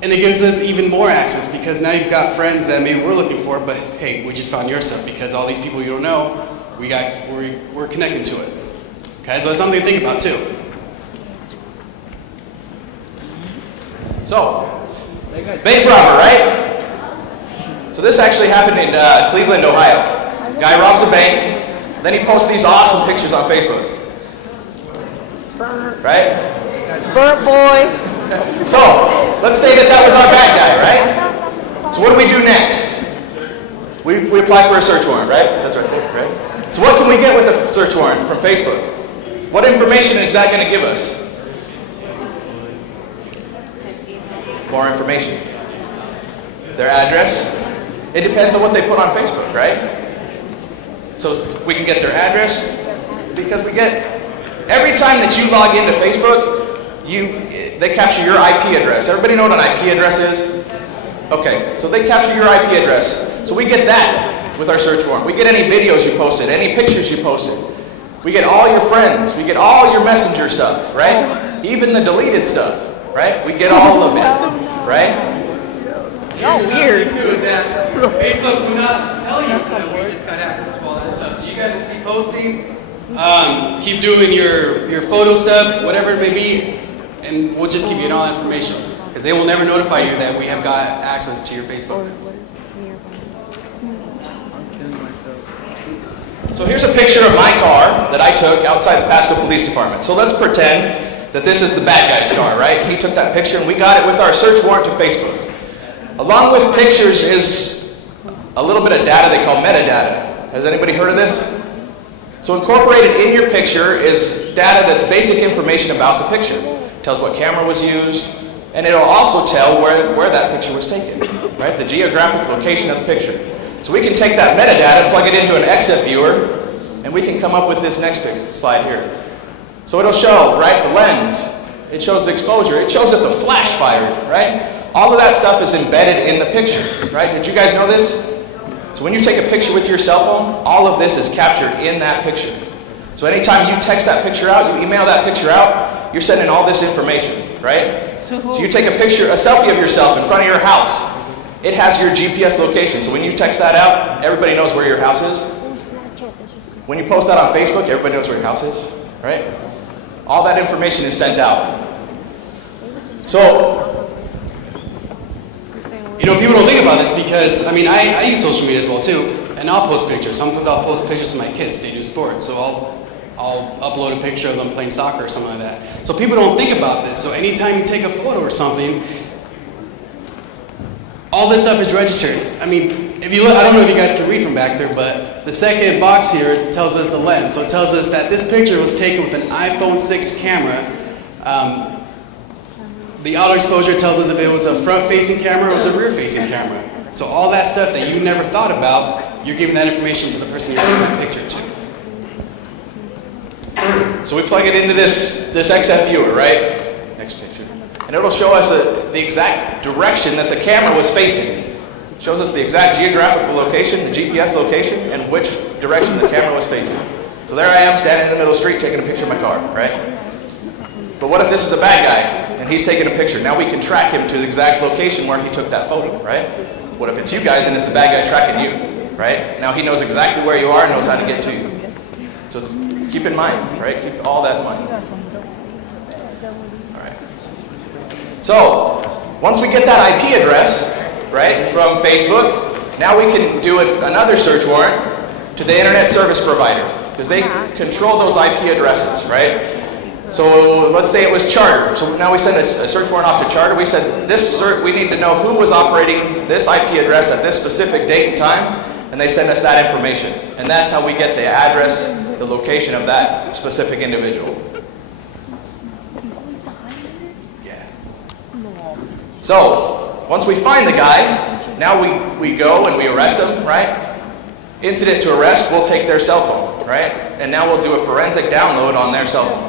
and it gives us even more access because now you've got friends that maybe we're looking for, but hey, we just found your stuff because all these people you don't know, we're connecting to it. Okay, so that's something to think about too. So, bank robber, right? So this actually happened in Cleveland, Ohio. Guy robs a bank, then he posts these awesome pictures on Facebook. Right? Burnt boy. So, let's say that was our bad guy, right? So what do we do next? We apply for a search warrant, right? It says right there, right? So what can we get with a search warrant from Facebook? What information is that going to give us? More information. Their address. It depends on what they put on Facebook, right? So we can get their address because we get, every time that you log into Facebook, they capture your IP address. Everybody know what an IP address is? Okay, so they capture your IP address. So we get that with our search warrant. We get any videos you posted, any pictures you posted. We get all your friends. We get all your messenger stuff, right? Even the deleted stuff, right? We get all of it, right? Y'all weird. Too is that Facebook will not tell you that we just got access to all that stuff. So you guys will keep posting, keep doing your photo stuff, whatever it may be, and we'll just keep getting all that information because they will never notify you that we have got access to your Facebook. So here's a picture of my car that I took outside the Pasco Police Department. So let's pretend that this is the bad guy's car, right? He took that picture and we got it with our search warrant to Facebook. Along with pictures is a little bit of data they call metadata. Has anybody heard of this? So incorporated in your picture is data that's basic information about the picture. It tells what camera was used, and it'll also tell where that picture was taken, right? The geographic location of the picture. So we can take that metadata, plug it into an XF viewer, and we can come up with this next slide here. So it'll show, right, the lens. It shows the exposure. It shows that the flash fired, right? All of that stuff is embedded in the picture, right? Did you guys know this? So when you take a picture with your cell phone, all of this is captured in that picture. So anytime you text that picture out, you email that picture out, you're sending all this information, right? So you take a picture, a selfie of yourself in front of your house. It has your GPS location. So when you text that out, everybody knows where your house is. When you post that on Facebook, everybody knows where your house is, right? All that information is sent out. So, you know, people don't think about this because, I mean, I use social media as well too, and I'll post pictures. Sometimes I'll post pictures of my kids. They do sports, so I'll upload a picture of them playing soccer or something like that. So people don't think about this. So anytime you take a photo or something, all this stuff is registered. I mean, if you look, I don't know if you guys can read from back there, but the second box here tells us the lens. So it tells us that this picture was taken with an iPhone 6 camera. The auto exposure tells us if it was a front-facing camera or it was a rear-facing camera. So all that stuff that you never thought about, you're giving that information to the person you're sending that picture to. So we plug it into this XF viewer, right? Next picture. And it'll show us the exact direction that the camera was facing. It shows us the exact geographical location, the GPS location, and which direction the camera was facing. So there I am standing in the middle of the street taking a picture of my car, right? But what if this is a bad guy and he's taking a picture? Now we can track him to the exact location where he took that photo, right? What if it's you guys and it's the bad guy tracking you, right? Now he knows exactly where you are and knows how to get to you. So keep in mind, right? Keep all that in mind. All right. So once we get that IP address, right, from Facebook, now we can do another search warrant to the internet service provider because they control those IP addresses, right? So let's say it was Charter. So now we send a search warrant off to Charter. We said we need to know who was operating this IP address at this specific date and time, and they send us that information. And that's how we get the address, the location of that specific individual. Yeah. So once we find the guy, now we go and we arrest him, right? Incident to arrest, we'll take their cell phone, right? And now we'll do a forensic download on their cell phone.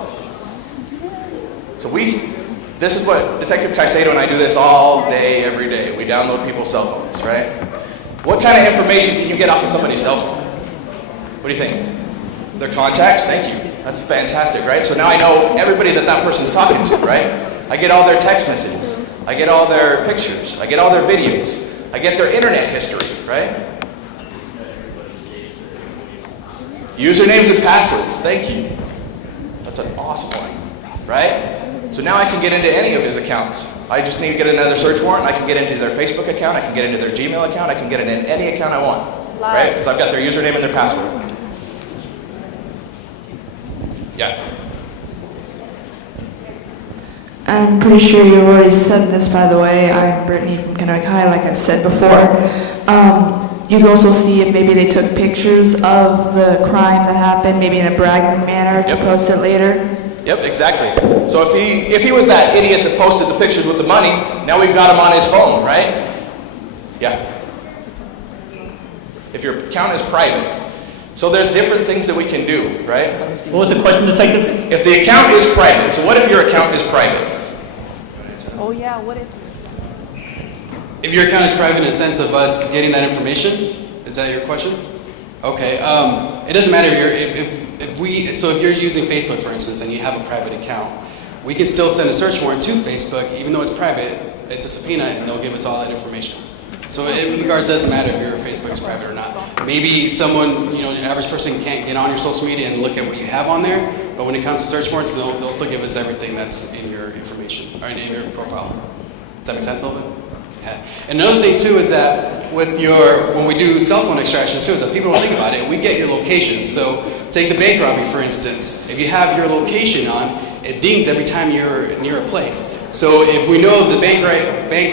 So this is what Detective Caicedo and I do this all day, every day. We download people's cell phones, right? What kind of information can you get off of somebody's cell phone? What do you think? Their contacts? Thank you. That's fantastic, right? So now I know everybody that person's talking to, right? I get all their text messages. I get all their pictures. I get all their videos. I get their internet history, right? Usernames and passwords, thank you. That's an awesome one, right? So now I can get into any of his accounts. I just need to get another search warrant. I can get into their Facebook account. I can get into their Gmail account. I can get into any account I want, right? Because I've got their username and their password. Yeah. I'm pretty sure you already said this, by the way. I'm Brittany from Kennewick High, like I've said before. You can also see if maybe they took pictures of the crime that happened, maybe in a bragging manner to post it later. Yep, exactly. So if he was that idiot that posted the pictures with the money, now we've got him on his phone, right? Yeah. If your account is private. So there's different things that we can do, right? What was the question, Detective? If the account is private, so what if your account is private? Oh yeah, what if? If your account is private in the sense of us getting that information, is that your question? Okay, it doesn't matter if you're using Facebook, for instance, and you have a private account, we can still send a search warrant to Facebook, even though it's private. It's a subpoena, and they'll give us all that information. So in regards, it doesn't matter if your Facebook is private or not. Maybe someone, the average person can't get on your social media and look at what you have on there, but when it comes to search warrants, they'll still give us everything that's in your information, or in your profile. Does that make sense a little bit? Yeah. And another thing too is that when we do cell phone extractions too, is that people don't think about it, we get your location. So take the bank robbery, for instance. If you have your location on, it dings every time you're near a place. So if we know the bank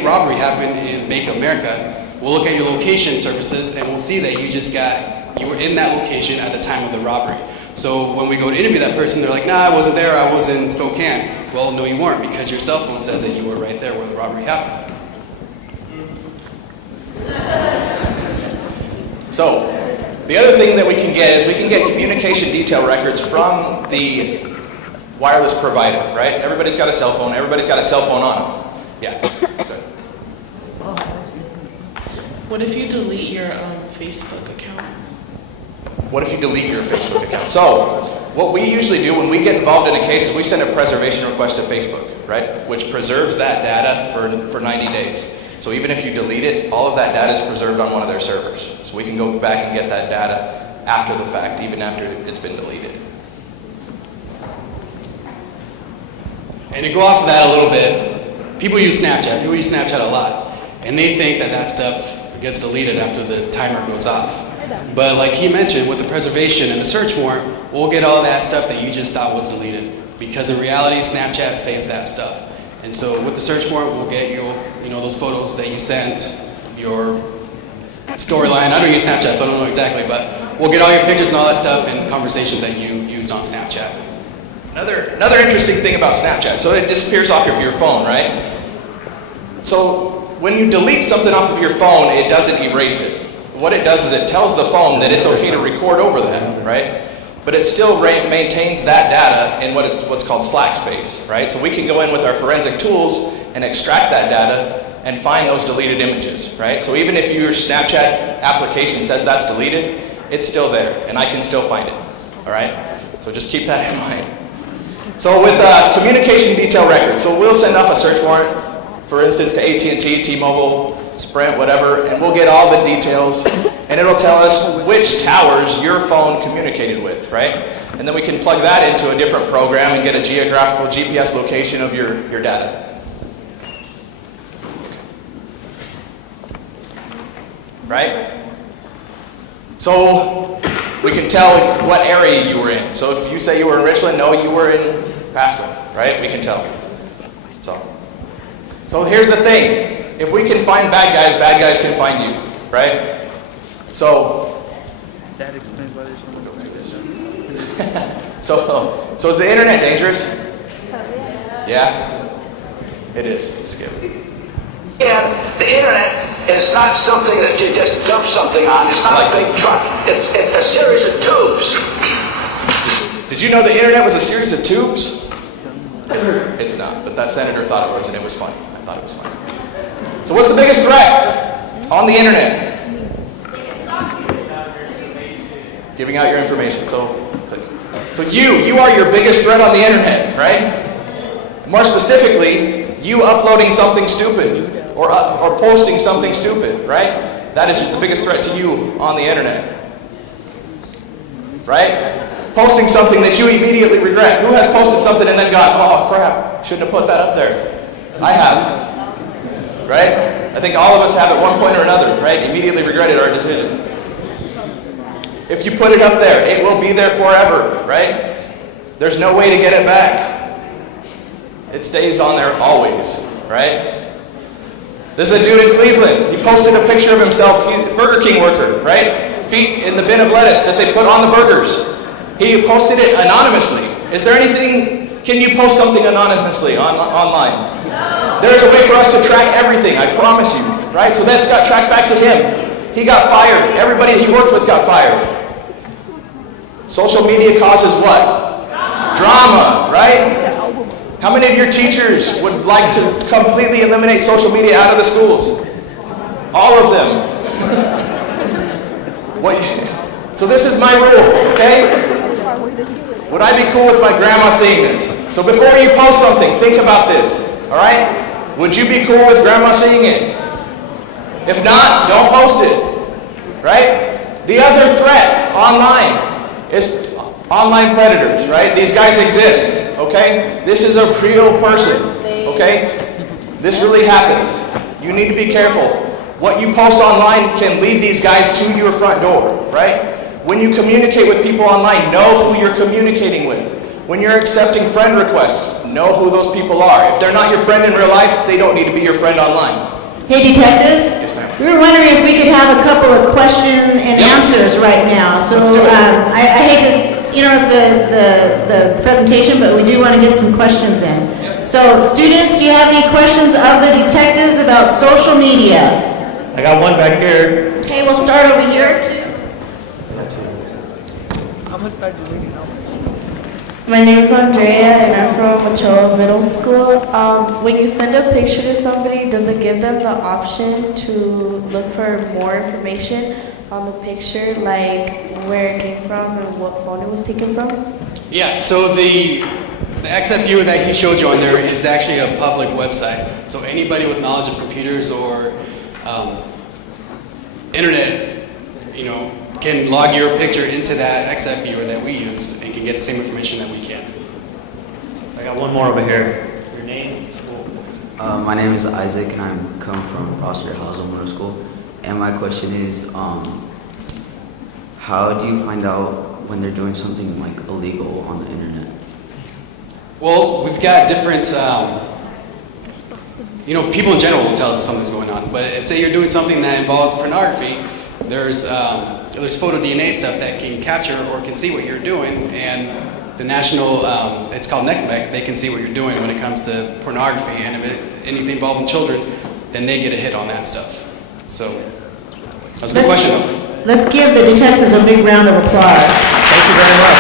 robbery happened in Bank of America, we'll look at your location services and we'll see that you were in that location at the time of the robbery. So when we go to interview that person, they're like, nah, I wasn't there, I was in Spokane. Well, no, you weren't, because your cell phone says that you were right there where the robbery happened. So, the other thing that we can get is we can get communication detail records from the wireless provider, right? Everybody's got a cell phone. Everybody's got a cell phone on them. Yeah. What if you delete your Facebook account? What if you delete your Facebook account? So, what we usually do when we get involved in a case is we send a preservation request to Facebook, right? Which preserves that data for 90 days. So even if you delete it, all of that data is preserved on one of their servers. So we can go back and get that data after the fact, even after it's been deleted. And to go off of that a little bit, people use Snapchat. People use Snapchat a lot. And they think that stuff gets deleted after the timer goes off. But like he mentioned, with the preservation and the search warrant, we'll get all that stuff that you just thought was deleted. Because in reality, Snapchat saves that stuff. And so with the search warrant, we'll get those photos that you sent, your storyline. I don't use Snapchat, so I don't know exactly, but we'll get all your pictures and all that stuff and conversations that you used on Snapchat. Another interesting thing about Snapchat, so it disappears off of your phone, right? So when you delete something off of your phone, it doesn't erase it. What it does is it tells the phone that it's okay to record over that, right? But it still maintains that data in what's called slack space, right? So we can go in with our forensic tools and extract that data and find those deleted images, right? So even if your Snapchat application says that's deleted, it's still there, and I can still find it, all right? So just keep that in mind. So with communication detail records, so we'll send off a search warrant, for instance, to AT&T, T-Mobile, Sprint, whatever, and we'll get all the details, and it'll tell us which towers your phone communicated with, right? And then we can plug that into a different program and get a geographical GPS location of your data. Right? So we can tell what area you were in. So if you say you were in Richland, no, you were in Pasco, right? We can tell. So here's the thing. If we can find bad guys can find you, right? So that explains why there's so much like this. So is the internet dangerous? Yeah? It is. It's scary. And the internet is not something that you just dump something on. It's not like a big truck. It's a series of tubes. Did you know the internet was a series of tubes? It's not, but that senator thought it was, and it was funny. I thought it was funny. So what's the biggest threat on the internet? Giving out your information. So click. So you are your biggest threat on the internet, right? More specifically, you uploading something stupid or posting something stupid, right? That is the biggest threat to you on the internet, right? Posting something that you immediately regret. Who has posted something and then gone, oh crap, shouldn't have put that up there? I have, right? I think all of us have at one point or another, right? Immediately regretted our decision. If you put it up there, it will be there forever, right? There's no way to get it back. It stays on there always, right? This is a dude in Cleveland. He posted a picture of himself, Burger King worker, right? Feet in the bin of lettuce that they put on the burgers. He posted it anonymously. Is there anything, can you post something anonymously online? No. There's a way for us to track everything, I promise you, right? So that's got tracked back to him. He got fired. Everybody he worked with got fired. Social media causes what? Drama, right? How many of your teachers would like to completely eliminate social media out of the schools? All of them. So this is my rule, okay? Would I be cool with my grandma seeing this? So before you post something, think about this, all right? Would you be cool with grandma seeing it? If not, don't post it, right? The other threat online is online predators, right? These guys exist, okay? This is a real person, okay? This really happens. You need to be careful. What you post online can lead these guys to your front door, right? When you communicate with people online, know who you're communicating with. When you're accepting friend requests, know who those people are. If they're not your friend in real life, they don't need to be your friend online. Hey, detectives. Yes, ma'am. We were wondering if we could have a couple of question and answers right now. So I hate to interrupt the presentation, but we do want to get some questions in. So students, do you have any questions of the detectives about social media? I got one back here. Okay, we'll start over here. I'm gonna start deleting now. My name is Andrea and I'm from Mitchell Middle School. When you send a picture to somebody, does it give them the option to look for more information on the picture, like where it came from and what phone it was taken from? Yeah, so the XFU that he showed you on there is actually a public website. So anybody with knowledge of computers or internet, can log your picture into that XFU that we use and can get the same information that we can. I got one more over here. Your name? My name is Isaac and I come from Prosper House Middle School. And my question is, how do you find out when they're doing something like illegal on the internet? Well, we've got different, people in general will tell us if something's going on. But say you're doing something that involves pornography, there's photo DNA stuff that can capture or can see what you're doing, and the national, it's called NECMEC, they can see what you're doing when it comes to pornography, and if anything involving children, then they get a hit on that stuff. So, that's a good question though. Let's give the detectives a big round of applause. Thank you very much.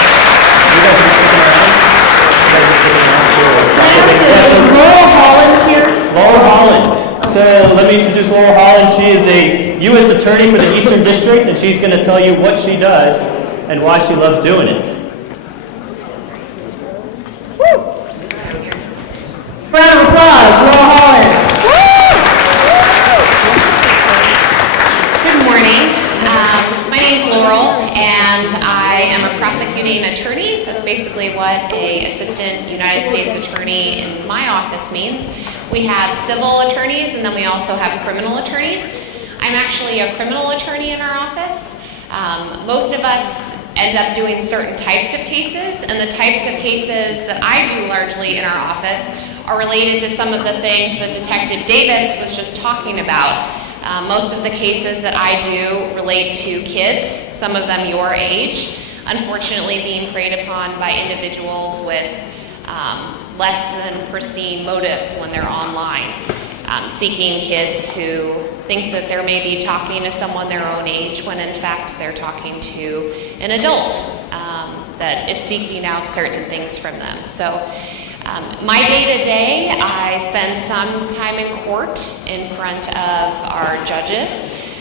You guys are sticking around? You guys are sticking around for Is Laurel Holland here? Laurel Holland. So let me introduce Laurel Holland. She is a U.S. attorney for the Eastern District, and she's going to tell you what she does and why she loves doing it. Woo! Round of applause, Laurel Holland. Good morning. My name's Laurel, and I am a prosecuting attorney. That's basically what an assistant United States attorney in my office means. We have civil attorneys, and then we also have criminal attorneys. I'm actually a criminal attorney in our office. Most of us end up doing certain types of cases, and the types of cases that I do largely in our office are related to some of the things that Detective Davis was just talking about. Most of the cases that I do relate to kids, some of them your age, unfortunately being preyed upon by individuals with less than pristine motives when they're online, seeking kids who think that they're maybe talking to someone their own age when in fact they're talking to an adult that is seeking out certain things from them. So my day-to-day, I spend some time in court in front of our judges,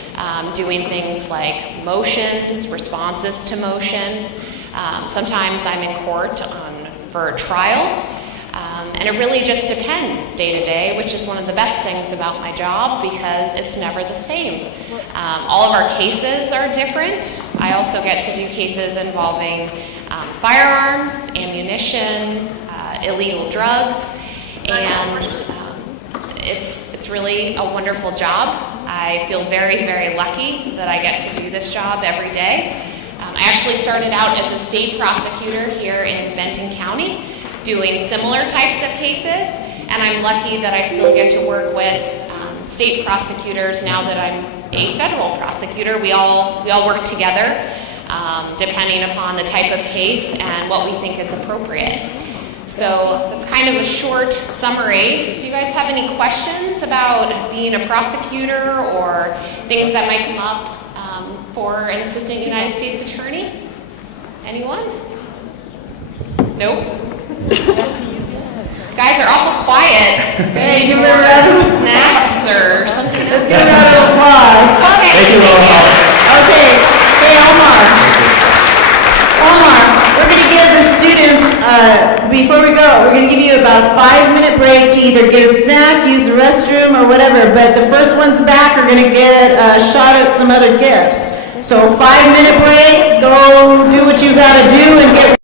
doing things like motions, responses to motions. Sometimes I'm in court for a trial. And it really just depends day to day, which is one of the best things about my job because it's never the same. All of our cases are different. I also get to do cases involving firearms, ammunition, illegal drugs, and it's really a wonderful job. I feel very, very lucky that I get to do this job every day. I actually started out as a state prosecutor here in Benton County, doing similar types of cases, and I'm lucky that I still get to work with state prosecutors now that I'm a federal prosecutor. We all work together depending upon the type of case and what we think is appropriate. So that's kind of a short summary. Do you guys have any questions about being a prosecutor or things that might come up for an assistant United States attorney? Anyone? Nope. Guys are awful quiet. Do you need more snacks or something? Let's give a round of applause. Okay. Thank you, Laura. Okay, hey Omar, we're going to give the students, before we go, we're going to give you about a 5-minute break to either get a snack, use the restroom, or whatever, but the first ones back are going to get a shot at some other gifts. So 5-minute break, go do what you got to do and get